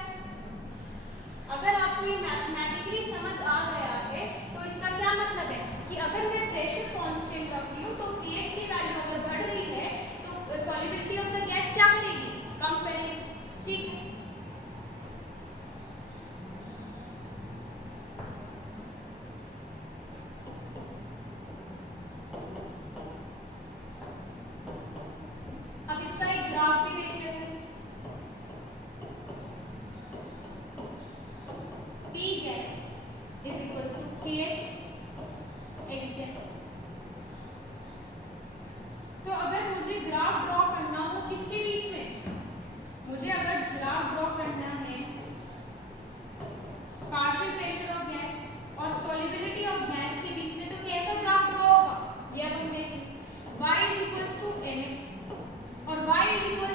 अगर आपको ये मैथमेटिकली समझ आ गया है तो इसका क्या मतलब है कि अगर मैं प्रेशर कांस्टेंट रखती हूँ तो pH की वैल्यू अगर बढ़ रही है तो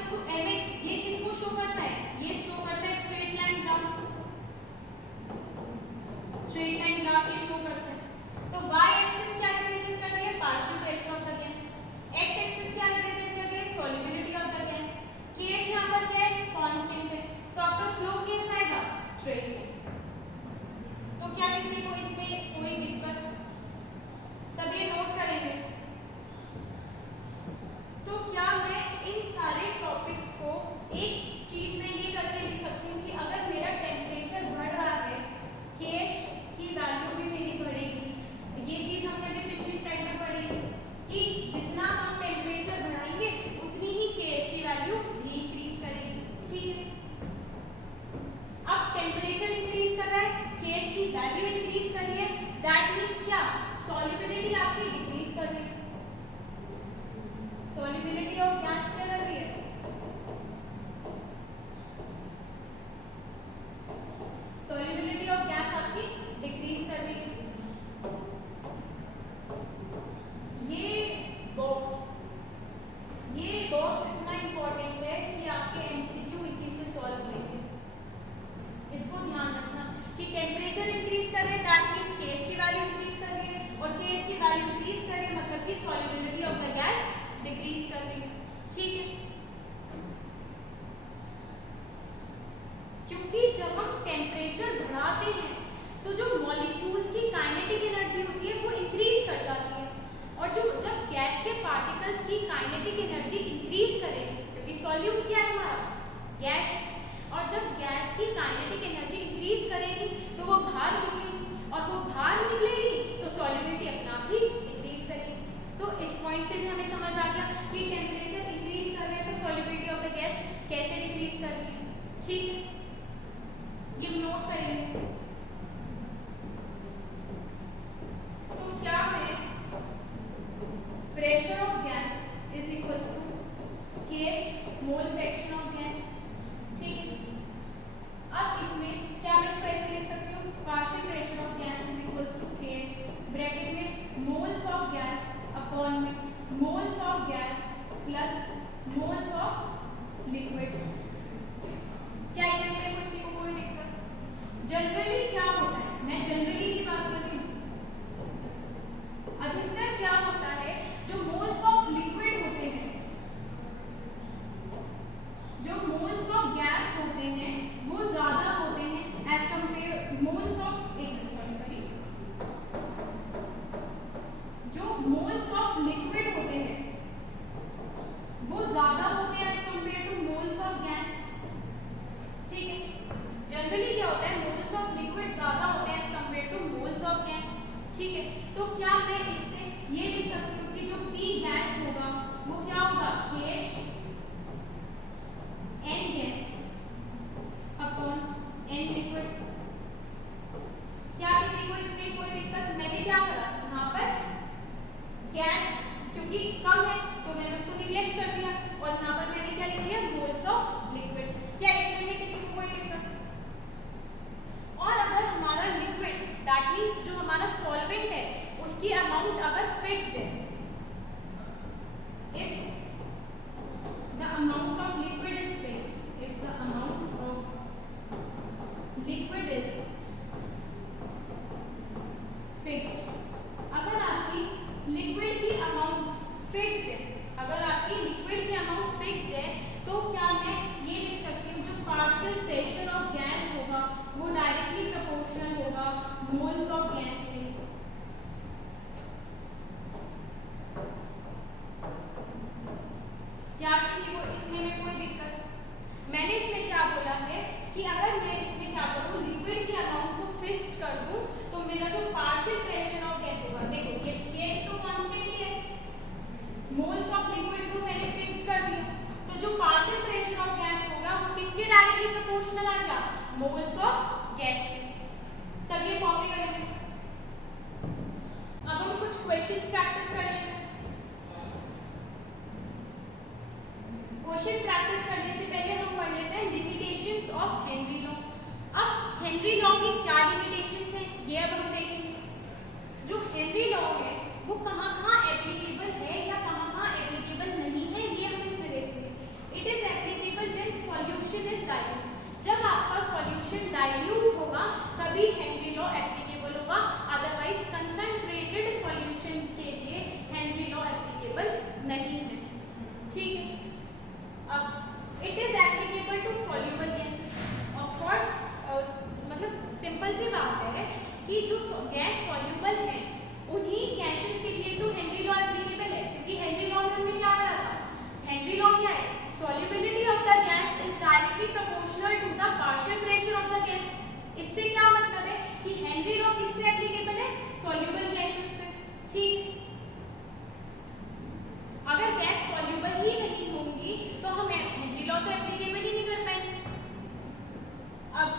टू mx, ये किसको शो करता है? ये शो करता है straight line graph, straight line graph ये शो करता है। तो y एक्सिस क्या रिप्रेजेंट कर रही है? Partial pressure of the gas. x axis क्या रिप्रेजेंट कर रही है? Solubility of the gas. kh यहाँ पर क्या है? कांस्टेंट है। तो आपका स्लोप कैसा आएगा? स्ट्रेट। तो क्या किसी को इसमें कोई दिक्कत? सब ये नोट करेंगे। तो क्या मैं इन सारे टॉपिक्स को एक चीज में ये करके लिख सकती हूँ कि अगर मेरा टेम्परेचर बढ़ रहा है, kh की वैल्यू भी मेरी बढ़ेगी। ये चीज हमने भी पिछली स्लाइड में पढ़ी कि जितना हम टेम्परेचर बढ़ाएंगे उतनी ही kh की वैल्यू भी इंक्रीज करेगी। ठीक है, अब टेम्परेचर इंक्रीज कर रहा है, kh की वैल्यू इंक्रीज कर रही है, दैट मींस क्या? सॉल्युबिलिटी आपकी डिक्रीज कर रही है। सॉल्युबिलिटी ऑफ गैस क्या कर रही है? सॉल्युबिलिटी ऑफ गैस आपकी डिक्रीज कर रही है। ये बॉक्स इतना इंपॉर्टेंट है कि आपके एमसीक्यू इसी से सॉल्व होंगे। इसको ध्यान रखना कि टेम्परेचर इंक्रीज कर रहे हैं, दैट मींस kh की वैल्यू इंक्रीज कर रही है, और kh की वैल्यू इंक्रीज कर रही है मतलब कि solubility of the gas decrease कर रही है। ठीक है, क्योंकि जब हम टेम्परेचर बढ़ाते हैं तो जो मॉलिक्यूल्स की काइनेटिक एनर्जी होती है वो इंक्रीज कर जाती है, और जो जब गैस के पार्टिकल्स की काइनेटिक एनर्जी इंक्रीज करेगी, क्योंकि सॉल्यूट क्या है हमारा? गैस है, और जब गैस की काइनेटिक एनर्जी इंक्रीज करेगी तो वो बाहर निकलेगी, और वो बाहर निकलेगी तो सॉल्युबिलिटी अपने आप ही डिक्रीज करेगी। तो इस पॉइंट से भी हमें समझ आ गया कि टेम्परेचर इंक्रीज कर रहे हैं तो सॉल्युबिलिटी ऑफ द गैस कैसे डिक्रीज कर रही है। ठीक है, ये नोट करेंगे। तो क्या है? Pressure of gas is equal to kh mole fraction of gas. ठीक है, अब इसमें क्या मैं इसको ऐसे लिख सकती हूँ? Partial pressure of gas is equal to kh bracket में मोल्स ऑफ गैस अपॉन में moles of gas plus moles of liquid. क्या इनमें मेरे को किसी को कोई दिक्कत? जनरली क्या होता है, मैं जनरली की बात कर रही हूँ, अधिकतर क्या होता है जो मोल्स ऑफ लिक्विड होते हैं, जो मोल्स ऑफ गैस होते हैं वो ज्यादा होते हैं एज कंपेयर मोल्स ऑफ जो मोल्स ऑफ लिक्विड होते हैं वो ज्यादा होते हैं as compare to moles of gas. ठीक है, जनरली क्या होता है? मोल्स ऑफ लिक्विड ज्यादा होते हैं as compare to moles of gas. ठीक है, तो क्या मैं इससे ये लिख सकती हूँ कि जो P गैस होगा वो क्या होगा? kh n gas upon n liquid. क्या किसी को इसमें कोई दिक्कत? मैंने क्या करा यहाँ पर? गैस क्योंकि कम है तो मैंने उसको निगलेक्ट कर दिया, और यहाँ पर मैंने क्या लिख दिया? Moles of liquid. क्या इनमें किसी को कोई दिक्कत? और अगर हमारा लिक्विड दैट मींस जो हमारा सॉल्वेंट है उसकी अमाउंट अगर फिक्स्ड है, if the amount of liquid is fixed, if the amount of liquid is fixed, अगर आपकी लिक्विड की अमाउंट फिक्स्ड है, अगर आपकी लिक्विड की अमाउंट फिक्स्ड है तो क्या मैं ये लिख सकती हूँ जो पार्शियल प्रेशर ऑफ गैस होगा वो डायरेक्टली प्रोपोर्शनल होगा मोल्स ऑफ गैस के। क्या किसी को इतने में कोई दिक्कत? मैंने इसमें क्या बोला है कि अगर मैं इसमें क्या करूँ, लिक्विड की अमाउंट को फिक्स्ड कर दूँ तो मेरा जो पार्शियल प्रेशर ऑफ गैस होगा, देखो ये kh तो कांस्टेंट ही है, मोल्स ऑफ लिक्विड को मैंने फिक्स्ड कर दिया, तो जो पार्शियल प्रेशर ऑफ गैस होगा वो किसके डायरेक्टली प्रोपोर्शनल आ गया? मोल्स ऑफ गैस के। सब ये कॉपी करेंगे। अब हम कुछ क्वेश्चंस प्रैक्टिस कर लेंगे। क्वेश्चन प्रैक्टिस करने से पहले हम पढ़ लेते हैं लिमिटेशंस ऑफ हेनरी लॉ। अब हेनरी लॉ की क्या लिमिटेशंस है ये अब हम देखेंगे। जो हेनरी लॉ है वो कहाँ-कहाँ एप्लीकेबल है या कहाँ-कहाँ एप्लीकेबल नहीं है ये हम इसमें देखेंगे। इट इज अब it is applicable to soluble gases. Of course मतलब सिंपल सी बात है कि जो गैस सॉल्यूबल है उन्हीं गैसेस के लिए तो हेनरी लॉ एप्लीकेबल है, क्योंकि हेनरी लॉ में हमने क्या पढ़ा था? हेनरी लॉ क्या है? Solubility of the gas is directly proportional to the partial pressure of the gas. इससे क्या मतलब है कि हेनरी लॉ किस पे एप्लीकेबल है? सॉल्युबल गैसेस पे। ठीक, अगर गैस सॉल्युबल ही नहीं होंगी तो हम हेनरी लॉ तो एप्लीकेबल ही नहीं कर पाएंगे। अब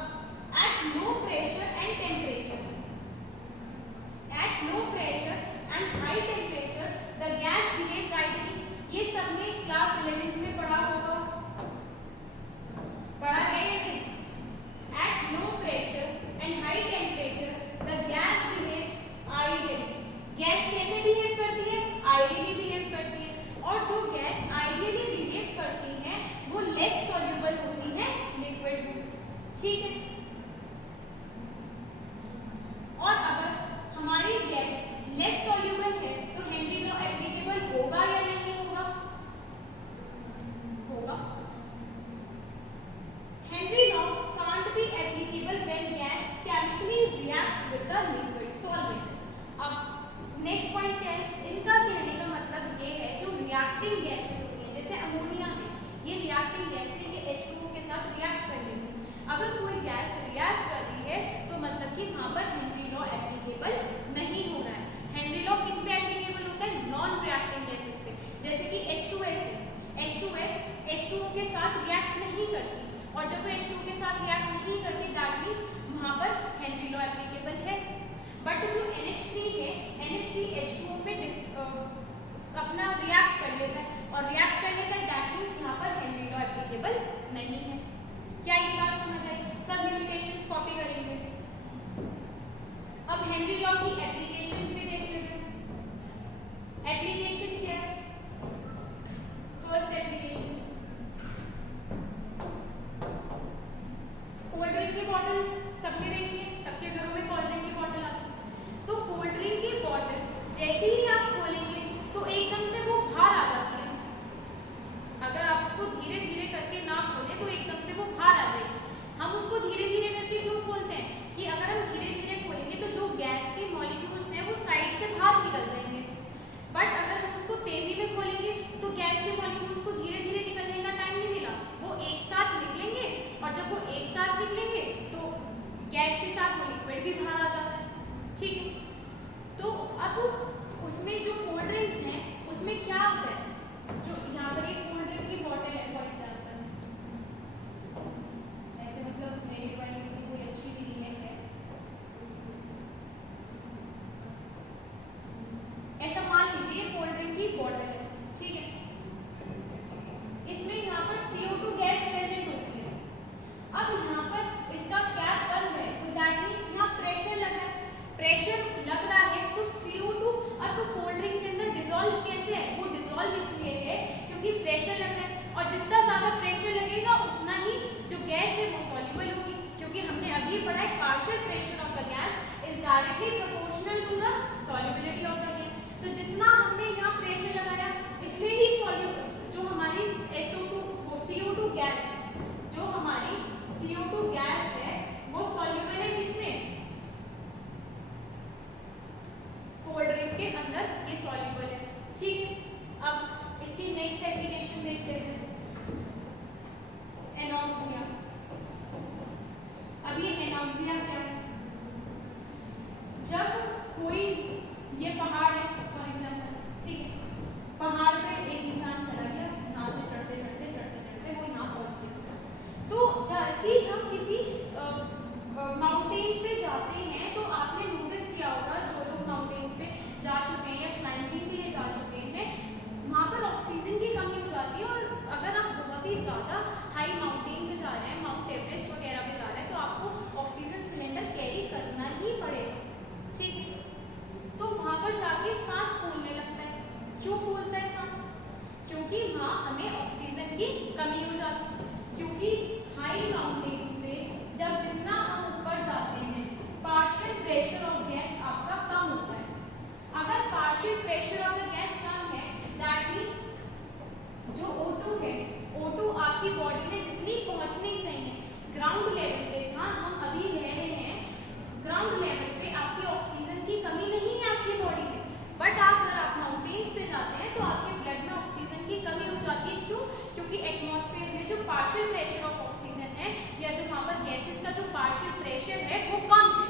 at low pressure and temperature, at low pressure and high temperature the gas behaves ideally. ये सबने क्लास 11th में पढ़ा होगा, पढ़ा है या नहीं? At low pressure and high temperature the gas behaves ideally. Gas कैसे बिहेव करती है? आइडियली बिहेव करती है। और जो गैस आइडियली बिहेव करती है वो लेस सॉल्युबल होती है लिक्विड में। ठीक है, और अगर हमारी गैस लेस सॉल्युबल है तो हेनरी लॉ एप्लीकेबल होगा या नहीं होगा? होगा। Henry law can't be applicable when gas chemically reacts with the liquid solvent. अब नेक्स्ट पॉइंट क्या है? इनका कहने का मतलब ये है जो रिएक्टिंग गैसेस होती हैं, जैसे अमोनिया है, ये रिएक्टिंग गैस है, ये H2O के साथ रिएक्ट कर लेती है। अगर कोई गैस रिएक्ट कर रही है तो मतलब कि वहां पर हेनरी लॉ एप्लीकेबल नहीं हो रहा है। हेनरी लॉ किन पे एप्लीकेबल होता है? नॉन रिएक्टिंग गैसेस पे, जैसे कि H2S है। H2S H2O के साथ रिएक्ट नहीं करती, और जब वो H2O के साथ रिएक्ट नहीं करती दैट मींस वहां पर हेनरी लॉ एप्लीकेबल है। बट जो NH3 है, NH3 H2O पे अपना रिएक्ट कर लेता है, और रिएक्ट कर लेता है दैट मींस यहाँ पर हेनरी लॉ एप्लीकेबल नहीं है। क्या ये बात समझ आई? सब लिमिटेशंस कॉपी करेंगे। अब हेनरी लॉ की एप्लीकेशंस भी देख लेते हैं। एप्लीकेशन क्या है? फर्स्ट एप्लीकेशन, कोल्ड ड्रिंक की बॉटल सबने देखी है, सबके घरों में कोल्ड ड्रिंक की बॉटल आती है। तो कोल्ड ड्रिंक की बॉटल जैसे ही आप खोलेंगे तो एकदम से वो बाहर आ जाती है। अगर आप उसको धीरे धीरे करके ना खोलें तो एकदम से वो बाहर आ जाएगी। हम उसको धीरे धीरे करके क्यों खोलते हैं? कि अगर हम धीरे धीरे खोलेंगे तो जो गैस के मॉलिक्यूल्स हैं वो साइड से बाहर निकल जाएंगे। बट अगर हम उसको तेजी में खोलेंगे तो गैस के मॉलिक्यूल्स को धीरे धीरे निकलने का टाइम नहीं मिला, वो एक साथ निकलेंगे, और जब वो एक साथ निकलेंगे तो गैस के साथ वो लिक्विड भी बाहर आ जाता है। ठीक है, तो अब उसमें जो कोल्ड ड्रिंक्स हैं उसमें क्या होता है? जो यहाँ पर एक कोल्ड ड्रिंक की बॉटल है फॉर एग्जाम्पल, ऐसे मतलब मेरी ड्राइंग इतनी कोई अच्छी भी नहीं है, ऐसा मान लीजिए कोल्ड ड्रिंक की बॉटल है। ठीक है, इसमें यहाँ पर CO2 गैस प्रेजेंट होती है। अब यहाँ पर इसका कैप बंद है तो दैट मीन्स यहाँ प्रेशर लग रहा है। प्रेशर लग रहा है तो CO2 अब कोल्ड ड्रिंक के अंदर डिसॉल्व कैसे है? वो डिसॉल्व इसलिए है क्योंकि प्रेशर लग रहा है, और जितना ज्यादा प्रेशर लगेगा उतना ही जो गैस है वो सॉल्युबल होगी, क्योंकि हमने अभी पढ़ा है partial pressure of the gas is directly proportional to the solubility of the gas. तो जितना हमने यहाँ प्रेशर लगाया इसलिए ही जो हमारी CO2 गैस है, जो हमारी CO2 गैस है वो सॉल्युबल है किसमें? कोल्ड ड्रिंक के अंदर ये सॉल्युबल है। ठीक है, अब इसकी नेक्स्ट एप्लीकेशन देख लेते हैं, एनॉक्सिया। अब ये एनॉक्सिया क्या है? जब कोई ये पहाड़ है फॉर एग्जाम्पल, ठीक है, पहाड़ पे एक इंसान चला गया, यहाँ से चढ़ते चढ़ते चढ़ते चढ़ते वो यहाँ पहुँच गया। तो जैसे ही हम किसी माउंटेन पे जाते हैं तो आपने नोटिस किया होगा, जो लोग माउंटेन्स पे जा चुके हैं या क्लाइंबिंग के लिए जा चुके हैं, वहाँ पर ऑक्सीजन की कमी हो जाती है। और अगर आप बहुत ही ज़्यादा हाई माउंटेन पे जा रहे हैं, माउंट एवरेस्ट वगैरह पे जा रहे हैं, तो आपको ऑक्सीजन सिलेंडर कैरी करना ही पड़ेगा। ठीक है, तो वहाँ पर जाके सांस फूलने लगता है। क्यों फूलता है सांस? क्योंकि वहाँ हमें ऑक्सीजन की कमी हो जाती है। क्योंकि हाई माउंटेन्स पे जब जितना हम ऊपर जाते हैं पार्शियल प्रेशर ऑफ गैस आपका कम होता है। अगर partial pressure of the gas कम है दैट मीन्स जो O2 है, O2 पहुंचने चाहिए। ग्राउंड लेवल पे जहाँ हम अभी रह रहे हैं, ग्राउंड लेवल पे आपकी ऑक्सीजन की कमी नहीं है आपकी बॉडी में, बट अगर आप माउंटेन्स पे जाते हैं तो आपके ब्लड में ऑक्सीजन की कमी हो जाती है। क्यों? क्योंकि एटमॉस्फेयर में जो पार्शियल प्रेशर ऑफ ऑक्सीजन है या जो वहाँ पर गैसेस का जो पार्शियल प्रेशर है वो कम है।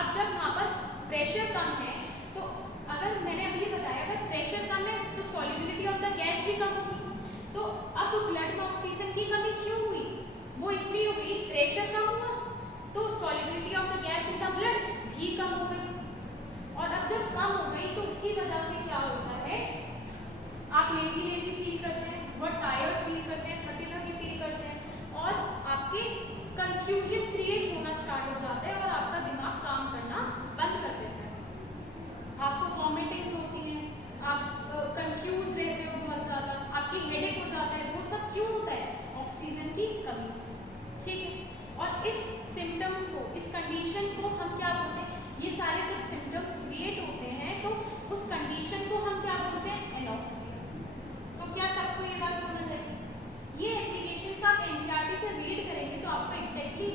अब जब वहाँ पर प्रेशर कम है तो अगर मैंने अभी बताया अगर प्रेशर कम है तो सॉल्युबिलिटी ऑफ द गैस भी कम होगी। तो अब ब्लड में ऑक्सीजन की कमी क्यों हुई? वो इसलिए हुई, प्रेशर कम हुआ तो solubility of the gas in the blood भी कम हो गई। और अब जब कम हो गई तो उसकी वजह से क्या होता है, आप लेजी लेजी फील करते हैं, बहुत टायर्ड फील करते हैं, थके थके फील करते हैं और आपके कंफ्यूजन क्रिएट होना स्टार्ट हो जाता है और आपका दिमाग काम करना बंद कर देता है। आपको वॉमिटिंग्स होती हैं, आप कंफ्यूज रहते हो बहुत ज़्यादा, आपकी हेडेक हो जाता है। वो सब क्यों होता है? ऑक्सीजन की कमी से। ठीक है, और इस सिम्टम्स को, इस कंडीशन को हम क्या बोलते हैं? ये सारे जब सिम्टम्स क्रिएट होते हैं तो उस कंडीशन को हम क्या बोलते हैं? एनॉक्सिया। तो क्या सबको ये बात समझ आई? ये एप्लीकेशंस आप एनसीईआरटी से रीड करेंगे तो आपको एग्जैक्टली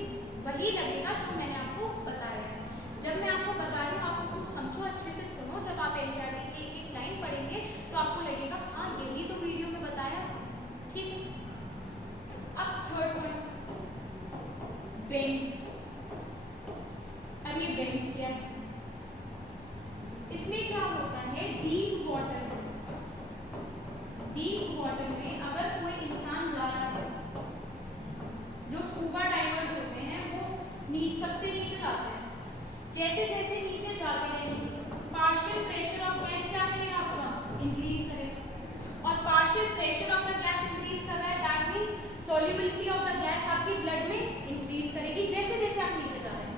वही लगेगा जो मैंने आपको बताया है। जब मैं आपको बता रही हूँ आप उसको समझो, अच्छे से सुनो। जब आप एनसीईआरटी की एक एक लाइन पढ़ेंगे तो आपको लगेगा हाँ यही तो वीडियो में बताया था। ठीक है, अब थर्ड पॉइंट, बेंड्स। अब ये बेंड्स क्या है? इसमें क्या होता है, डीप वाटर में अगर कोई इंसान जा रहा है, जो स्कूबा डाइवर्स होते हैं वो सबसे नीचे जाते हैं, जैसे जैसे नीचे जाते रहेंगे पार्शियल प्रेशर ऑफ गैस क्या करेगा? आपका इंक्रीज करेगा। और partial pressure of the gas increase कर रहा है, that means solubility of the gas आपकी ब्लड में इंक्रीज करेगी जैसे जैसे आप नीचे जा रहे हैं।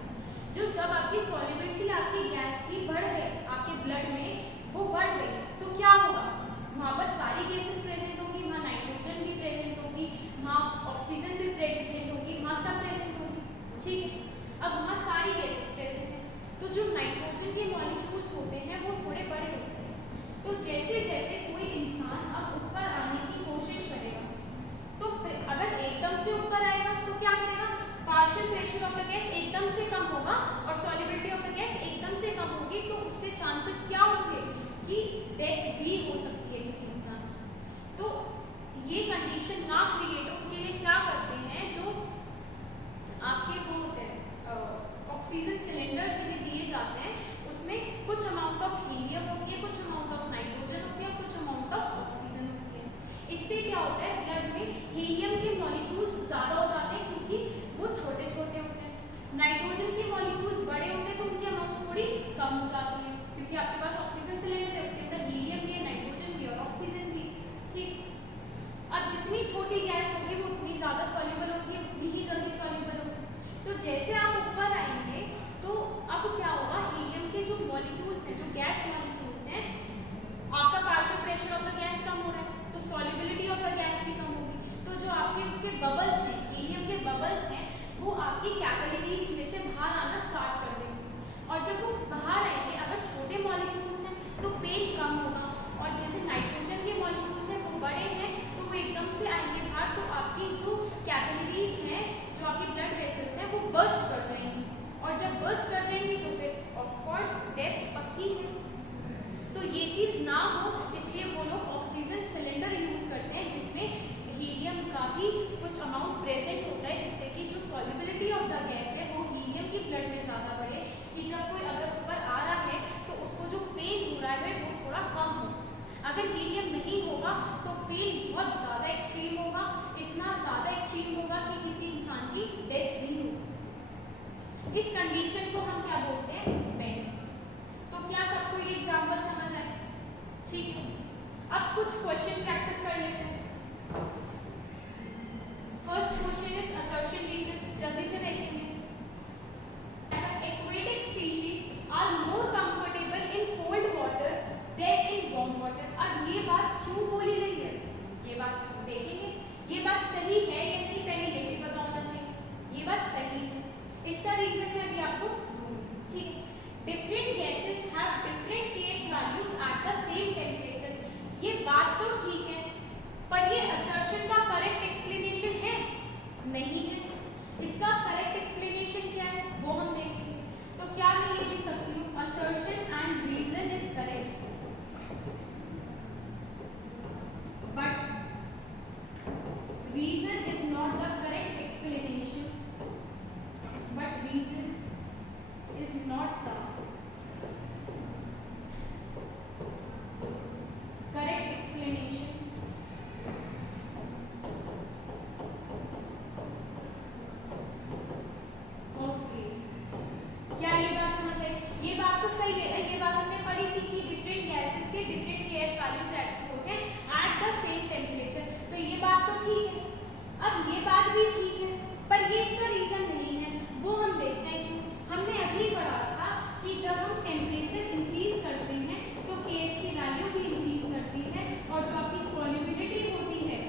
जो जब आपकी सॉल्युबिलिटी आपकी गैस की बढ़ गई आपके ब्लड में, वो बढ़ गई तो क्या होगा? वहाँ पर सारी गैसेस प्रेजेंट होगी, वहाँ नाइट्रोजन भी प्रेजेंट होगी, वहाँ ऑक्सीजन भी प्रेजेंट होगी, वहाँ सब प्रेजेंट होगी। ठीक है, अब वहाँ सारी गैसेस प्रेजेंट है तो जो नाइट्रोजन के मॉलिक्यूल्स होते हैं वो थोड़े बड़े होते हैं। तो जैसे जैसे कोई इंसान अब ऊपर आने की कोशिश करेगा तो अगर एकदम से ऊपर आएगा तो क्या करेगा? Partial pressure of the gas एकदम से कम होगा और सॉल्युबिलिटी ऑफ द गैस एकदम से कम होगी, तो उससे चांसेस क्या होंगे कि डेथ भी हो सकती है किसी इंसान। तो ये कंडीशन ना क्रिएट हो उसके लिए क्या करते हैं, जो आपके वो होते हैं ऑक्सीजन सिलेंडर से दिए जाते हैं, उसमें कुछ अमाउंट ऑफ हीलियम होती है, कुछ अमाउंट ऑफ नाइट्रोजन होती है, कुछ अमाउंट ऑफ ऑक्सीजन होती है। इससे क्या होता है, ब्लड में हीलियम के मॉलिक्यूल्स ज़्यादा हो जाते हैं क्योंकि वो छोटे छोटे होते हैं, नाइट्रोजन के मॉलिक्यूल्स बड़े होते हैं तो उनकी अमाउंट थोड़ी कम हो जाती है क्योंकि आपके पास ऑक्सीजन सिलेंडर है, उसके अंदर हीलियम भी है, नाइट्रोजन भी और ऑक्सीजन भी। ठीक, अब जितनी छोटी गैस होगी वो उतनी ज़्यादा सॉल्युबल होगी, उतनी ही जल्दी सॉल्युबल होगी। तो जैसे आप ऊपर आएंगे तो अब क्या होगा, हीलियम के जो मॉलिक्यूल्स हैं, जो गैस मॉलिक्यूल्स हैं, आपका partial pressure of the gas कम हो रहा है तो सॉल्युबिलिटी ऑफ द गैस भी कम होगी। तो जो आपके उसके बबल्स हैं, हीलियम के बबल्स हैं, वो आपकी कैपिलरीज में से बाहर आना स्टार्ट कर देंगे और जब वो बाहर आएंगे, अगर छोटे मॉलिक्यूल्स हैं तो पेन कम होगा और जैसे नाइट्रोजन के मॉलिक्यूल्स हैं वो बड़े हैं तो वो एकदम से आएंगे बाहर, तो आपकी जो कैपिलरीज हैं, जो आपकी ब्लड वेसल्स हैं, वो बर्स्ट कर जाएंगी और जब बर्स्ट कर जाएंगी तो फिर ऑफ कोर्स डेथ पक्की है। तो ये चीज़ ना हो इसलिए वो लोग ऑक्सीजन सिलेंडर यूज़ करते हैं जिसमें हीलियम का भी कुछ अमाउंट प्रेजेंट होता है, जिससे कि जो सॉल्युबिलिटी ऑफ द गैस है वो हीलियम की ब्लड में ज़्यादा बढ़े कि जब कोई अगर ऊपर आ रहा है तो उसको जो पेन हो रहा है वो थोड़ा कम हो। अगर हीलियम नहीं होगा तो पेन बहुत ज़्यादा एक्सट्रीम होगा, इतना ज़्यादा एक्सट्रीम होगा कि किसी इंसान की डेथ भी हो सकती है। इस कंडीशन को हम क्या बोलते हैं? बेंड्स। तो क्या सबको ये एग्जाम्पल समझ आए? ठीक है, अब कुछ क्वेश्चन प्रैक्टिस कर लेते हैं। First question is assertion reason, जल्दी से देखेंगे। Aquatic species are more comfortable in cold water than in warm water. अब ये बात क्यों बोली गई है, ये बात देखेंगे। ये बात सही है या नहीं, पहले ये भी पता होना चाहिए। ये बात सही है, इसका रीजन मैं अभी आपको दूंगी। ठीक है, different gases have different pH values at the same temperature. ये बात तो ठीक है, अब ये बात भी ठीक है, पर ये इसका रीजन नहीं है, वो हम देखते हैं क्यों। हमने अभी पढ़ा था कि जब हम टेम्परेचर इंक्रीज करते हैं तो pH की वैल्यू भी इंक्रीज करती है और जो आपकी सॉल्युबिलिटी होती है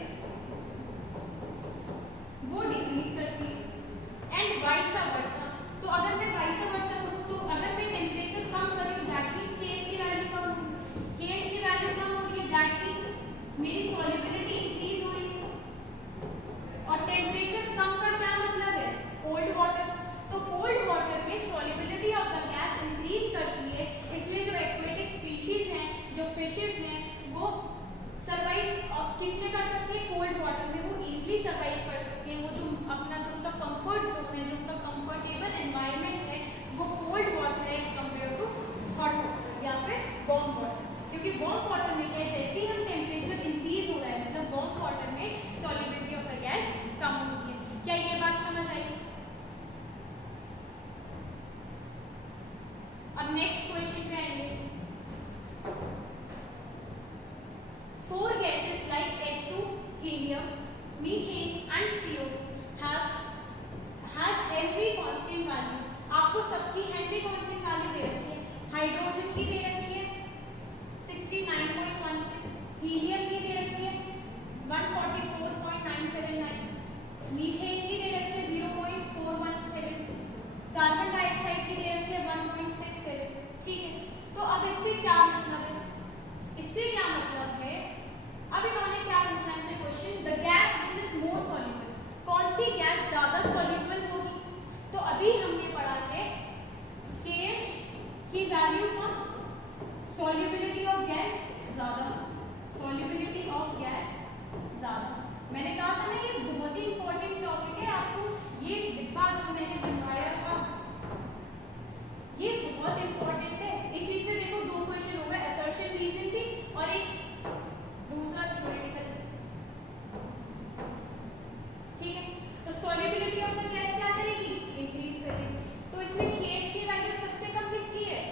वो डिक्रीज करती है, एंड वाइस वर्सा। तो अगर मैं वाइस वर्सा करूँ तो अगर मैं टेम्परेचर कम कर रही हूँ दैट मीन्स pH की वैल्यू कम है, pH की वैल्यू कम हो रही है दैट मीन्स मेरी सॉल्युबिलिटी इंक्रीज हो रही है। और टेम्परेचर कम का क्या मतलब है, कोल्ड वाटर। तो कोल्ड वाटर में solubility of the gas increase करती है, इसलिए जो एक्वेटिक स्पीशीज हैं, जो फिशेस हैं, वो सर्वाइव किस में कर सकती है, कोल्ड वाटर में वो इजीली सर्वाइव कर सकती हैं। वो जो अपना जो उनका कंफर्ट जोन है, जो उनका कंफर्टेबल एनवायरनमेंट है, वो कोल्ड वाटर है as compare to hot water या फिर वार्म वाटर। क्योंकि वार्म वाटर में क्या है, जैसे ही हम टेम्परेचर इंक्रीज हो रहा है मतलब वार्म वाटर में सॉल्युबिलिटी ऑफ द गैस कम होती है। क्या ये बात समझ आई? अब नेक्स्ट क्वेश्चन पे आएंगे। Four gases like H2, helium, methane and CO2 has Henry constant value। आपको सबकी हेनरी कांस्टेंट वैल्यू दे रखी है। हाइड्रोजन की दे रखी है 69.16, हीलियम की दे रखी है 144.979, मीथेन की दे रखी है 0.417, कार्बन डाइऑक्साइड की दे रखी है 1.67। ठीक है, तो अब इससे क्या मतलब है, इससे क्या मतलब है, अब इन्होंने क्या पूछा हमसे question, the gas which is more soluble, कौन सी गैस ज्यादा सॉल्युबल होगी। तो अभी हमने पढ़ा है KH की value come, solubility of gas ज्यादा, सॉल्युबिलिटी ऑफ गैस ज्यादा। मैंने कहा था ना ये बहुत ही इंपॉर्टेंट टॉपिक है, आपको ये डिब्बा जो मैंने बनवाया था ये बहुत इंपॉर्टेंट है। इसी से देखो दो क्वेश्चन हो गए, असर्शन रीजन भी और एक दूसरा थ्योरेटिकल। ठीक है, तो सॉल्युबिलिटी ऑफ द गैस क्या करेगी, इंक्रीज करेगी। तो इसमें KH की वैल्यू सबसे कम किसकी है,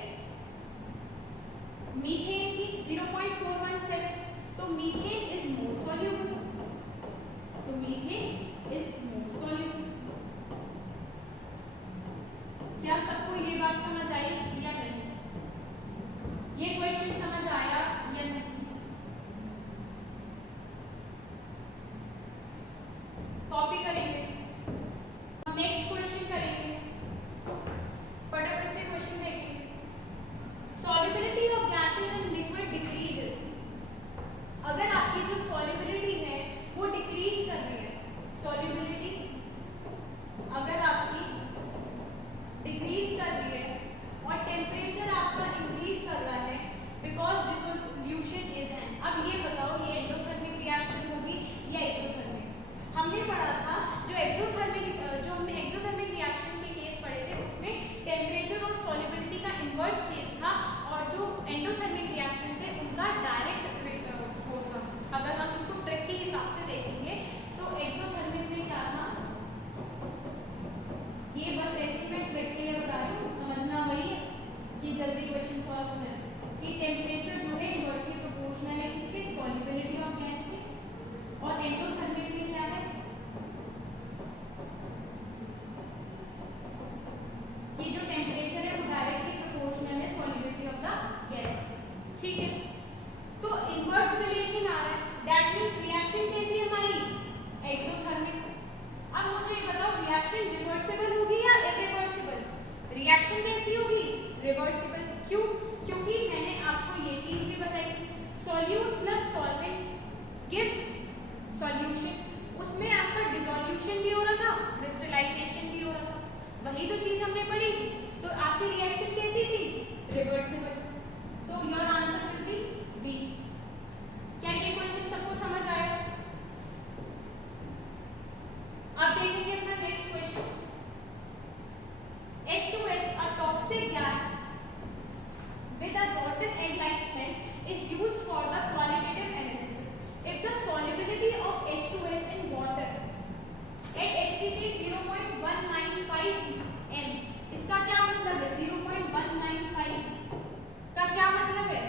मीथेन की 0.417। तो मीथेन इज मोर सॉल्युबल, तो मीथेन इज मोर सॉल्युबल। क्या सबको ये बात समझ आई या नहीं, ये क्वेश्चन समझ आया या नहीं? कॉपी करेंगे, नेक्स्ट क्वेश्चन करेंगे, फटाफट से क्वेश्चन देखेंगे। Solubility of gases in liquid decreases, अगर आपकी जो सॉल्युबिलिटी है वो डिक्रीज कर रही है, सॉल्युबिलिटी अगर आपकी डिक्रीज कर रही है और टेम्परेचर आपका इंक्रीज कर रहा है बिकॉज डिसोल्यूशन इज एन। अब ये बताओ ये एंडोथर्मिक रिएक्शन होगी या एक्सोथर्मिक। हमने पढ़ा था जो हमने एक्सोथर्मिक रिएक्शन के केस पढ़े थे उसमें टेम्परेचर और सॉल्युबिलिटी का इन्वर्स केस था, और जो एंडोथर्मिक रिएक्शन थे उनका डायरेक्ट वो था। अगर हम इसको ट्रिक के हिसाब से देखेंगे तो एक्सोथर्मिक में क्या था, ये बस ऐसे मैं ट्रिक के लिए बता रही हूँ, समझना वही है कि जल्दी क्वेश्चन सॉल्व हो जाए कि टेम्परेचर जो है इनवर्सली प्रोपोर्शनल है किसके, सॉल्युबिलिटी ऑफ गैस के। और एंडोथर्मिक में क्या है कि जो टेम्परेचर है वो डायरेक्टली प्रोपोर्शनल है सॉल्युबिलिटी ऑफ द गैस। ठीक है, तो इनवर्स रिलेशन आ रहा है, दैट मींस रिएक्शन कैसी है हमारी, एक्सोथर्मिक। अब मुझे ये बताओ रिएक्शन रिवर्सिबल होगी या इरिवर्सिबल, रिएक्शन कैसी होगी, रिवर्सिबल। क्यों, क्योंकि मैंने आपको ये चीज भी बताई, solute plus solvent gives solution, उसमें आपका डिसोल्यूशन भी हो रहा था, क्रिस्टलाइजेशन भी हो रहा था, वही तो चीज हमने पढ़ी थी। तो आपकी रिएक्शन कैसी थी, रिवर्सिबल। तो your answer will be B. क्या ये क्वेश्चन सबको समझ आया? अब देखेंगे अपना next question. H2S, a toxic gas with a rotten egg-like smell is used for the qualitative analysis. If the solubility of H2S in water at STP 0.195 m, इसका क्या मतलब है, 0.195 का क्या मतलब है,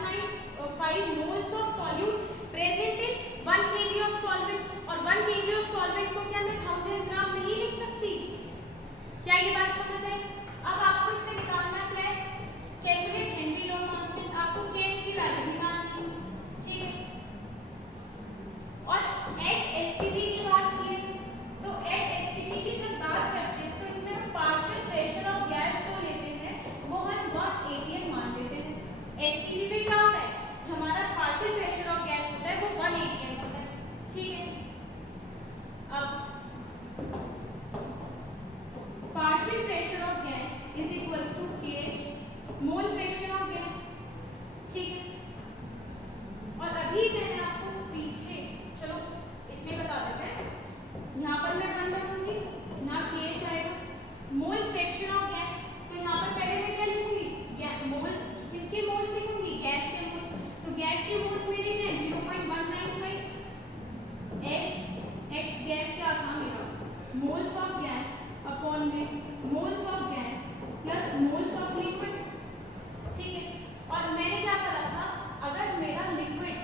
0.195 moles of solute present in 1 kg of solvent, और 1 kg of solvent को क्या मैं 1000 ग्राम नहीं लिख सकती? क्या ये बात समझ आई? अब आपको इससे निकालना क्या है? कैलकुलेट हेनरी लॉ कांस्टेंट, आपको kh की वैल्यू निकालनी है, ठीक है। और एट एसटीपी की बात की है, तो एट एसटीपी की जब बात करते हैं तो इसमें हम पार्शियल प्रेशर ऑफ गैस जो लेते हैं वो हम 1 atm मान लेते हैं। एसटीपी में क्या होता है? जो हमारा पार्शियल प्रेशर ऑफ गैस होता है वो 1 atm होता है, ठीक है। अब partial pressure of gas is equals to kh mole fraction of gas, ठीक है। और अभी मैंने आपको पीछे, चलो इसमें बता देते हैं, यहाँ पर मैं 1 रखूंगी, यहाँ kh आएगा, मोल फ्रैक्शन ऑफ गैस, तो यहाँ पर पहले मैं क्या लिखूंगी? मोल, किसके मोल्स लिखूंगी? गैस के मोल्स, तो गैस के मोल्स मेरे हैं 0.195, s x गैस क्या था मेरा? मोल्स ऑफ गैस अपॉन में moles of gas plus moles of liquid, ठीक है। और मैंने क्या करा था, अगर मेरा लिक्विड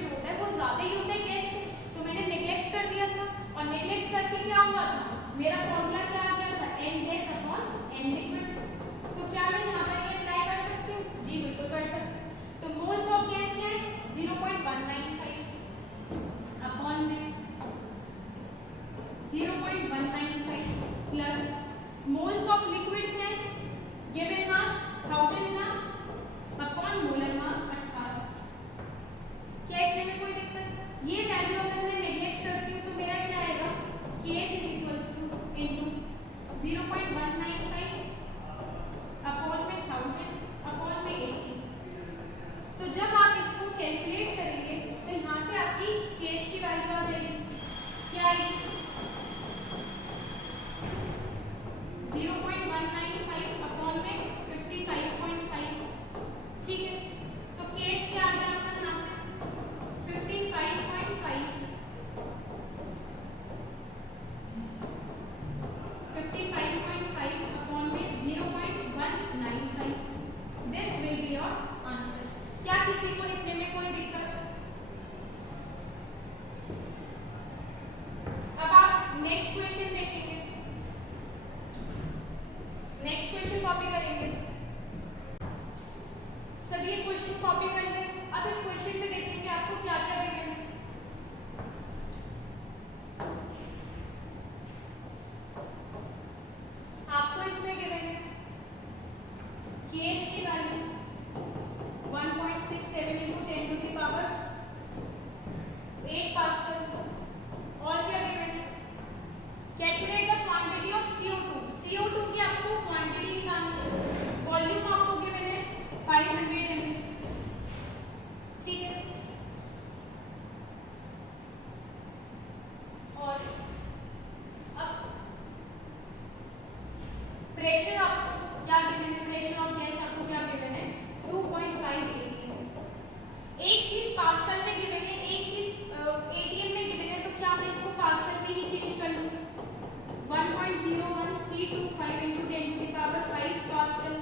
जो होता है वो ज्यादा ही होता है गैस से, तो मैंने नेग्लेक्ट कर दिया था, और नेग्लेक्ट करके क्या हुआ था, मेरा फॉर्मूला क्या आ गया था? n gas upon n liquid. तो क्या मैं यहाँ पर ये अप्लाई कर सकती हूँ? जी बिल्कुल कर सकती हूँ। तो मोल्स ऑफ गैस क्या है? 0.195 अपॉन में 0.195 प्लस मोल्स ऑफ लिक्विड क्या है? गिवन मास 1000 ग्राम अपॉन मोलर मास 18। क्या इतने में कोई दिक्कत? ये वैल्यू अगर मैं नेग्लेक्ट करती हूँ तो मेरा क्या आएगा? kh is equals to into 0.195 upon में 1000 अपॉन में 80। तो जब आप इसको कैलकुलेट करेंगे तो यहाँ से आपकी kh की वैल्यू आ जाएगी, क्या आएगी? 0.195 अपॉन में 55.5, ठीक है। तो kh क्या आ गया आपका यहाँ से? 55.5 अपॉन में 0.195। This will be your answer. क्या किसी को लिखने में कोई दिक्कत? अब आप नेक्स्ट क्वेश्चन देखेंगे, नेक्स्ट क्वेश्चन कॉपी करेंगे, सभी क्वेश्चन कॉपी कर लें। अब इस क्वेश्चन में देखेंगे आपको क्या क्या गिवन है। आपको इसमें गिवन है kh की value 1.67 into 10 to the power 8 pascal. और क्या गिवन है? Calculate the quantity of CO2। CO2 की आपको क्वांटिटी निकालनी है। वॉल्यूम आपको गिवन है 500 ml, ठीक है। और अब प्रेशर आपको क्या गिवन है? प्रेशर ऑफ गैस आपको क्या गिवन है? 2.5 atm। एक चीज पास्कल में गिवन है, एक चीज atm में गिवन है, तो क्या मैं इसको पास्कल में ही चेंज कर लूं? 1.01325 into 10 to the power 5 pascal.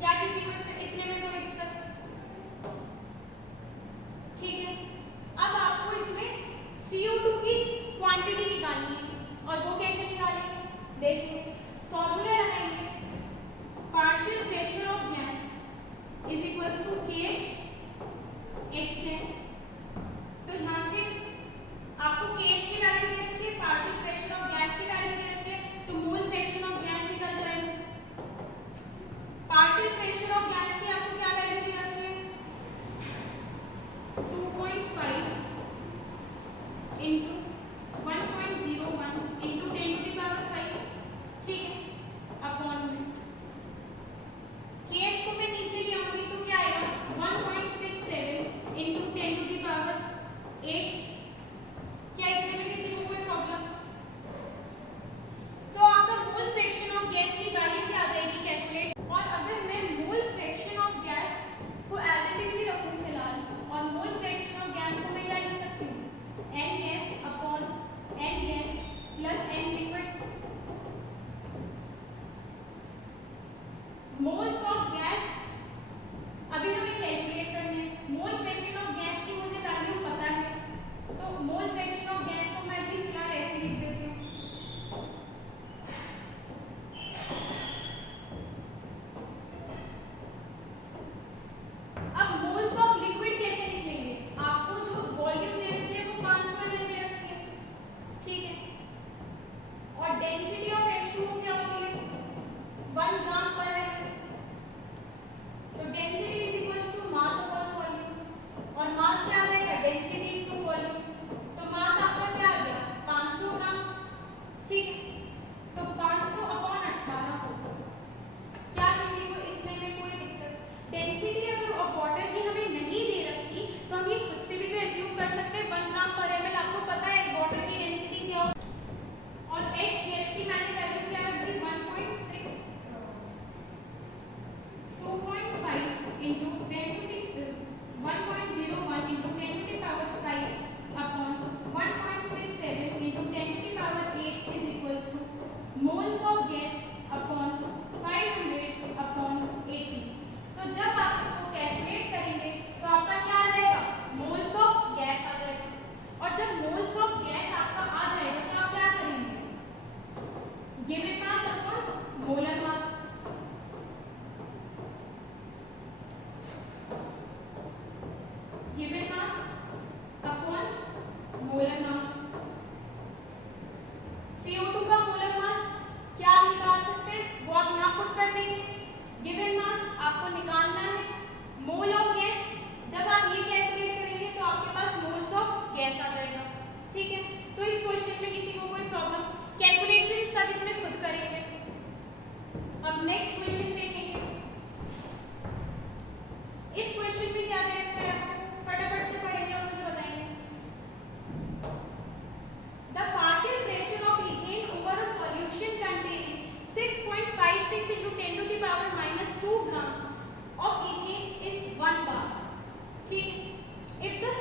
क्या किसी को इससे लिखने में कोई दिक्कत? ठीक है। अब आपको इसमें CO2 की क्वांटिटी निकालनी है, और वो कैसे निकालेंगे? देखिए, फॉर्मूला लगाएंगे, partial pressure of gas is equals to kh x गैस। तो यहाँ से आपको kh की वैल्यू दे रखी है, पार्शियल प्रेशर ऑफ गैस की वैल्यू दे रखी है, तो मोल फ्रैक्शन ऑफ गैस निकल जाएगा। पार्शियल प्रेशर ऑफ गैस की आपको क्या वैल्यू दे रखी है? 2.5 into 1.01 into 10 to the power 5, ठीक है, अपॉन में kh को मैं नीचे ले आऊंगी तो क्या आएगा? 1.67 into 10 to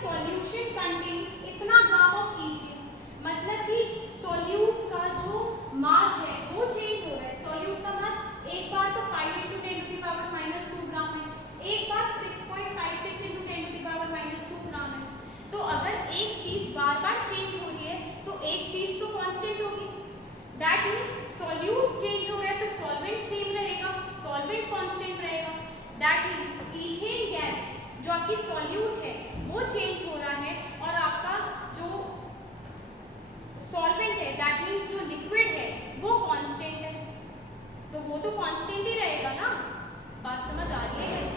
सॉल्यूशन कंटेन्स इतना ग्राम ऑफ इथेन, मतलब कि सॉल्यूट का जो मास है वो चेंज हो रहा है। सॉल्यूट का मास एक बार तो 5 × 10⁻² ग्राम है, एक बार 6.56 × 10⁻² ग्राम है। तो अगर एक चीज बार बार चेंज हो रही है तो एक चीज तो कांस्टेंट होगी। दैट मीन्स सॉल्यूट चेंज हो रहा है तो सॉल्वेंट सेम रहेगा, सॉल्वेंट कांस्टेंट रहेगा। दैट मीन्स इथेन गैस जो आपकी सॉल्यूट है वो चेंज हो रहा है और आपका जो सॉल्वेंट है दैट मीन्स जो लिक्विड है वो कांस्टेंट है, तो वो तो कांस्टेंट ही रहेगा ना। बात समझ आ रही है?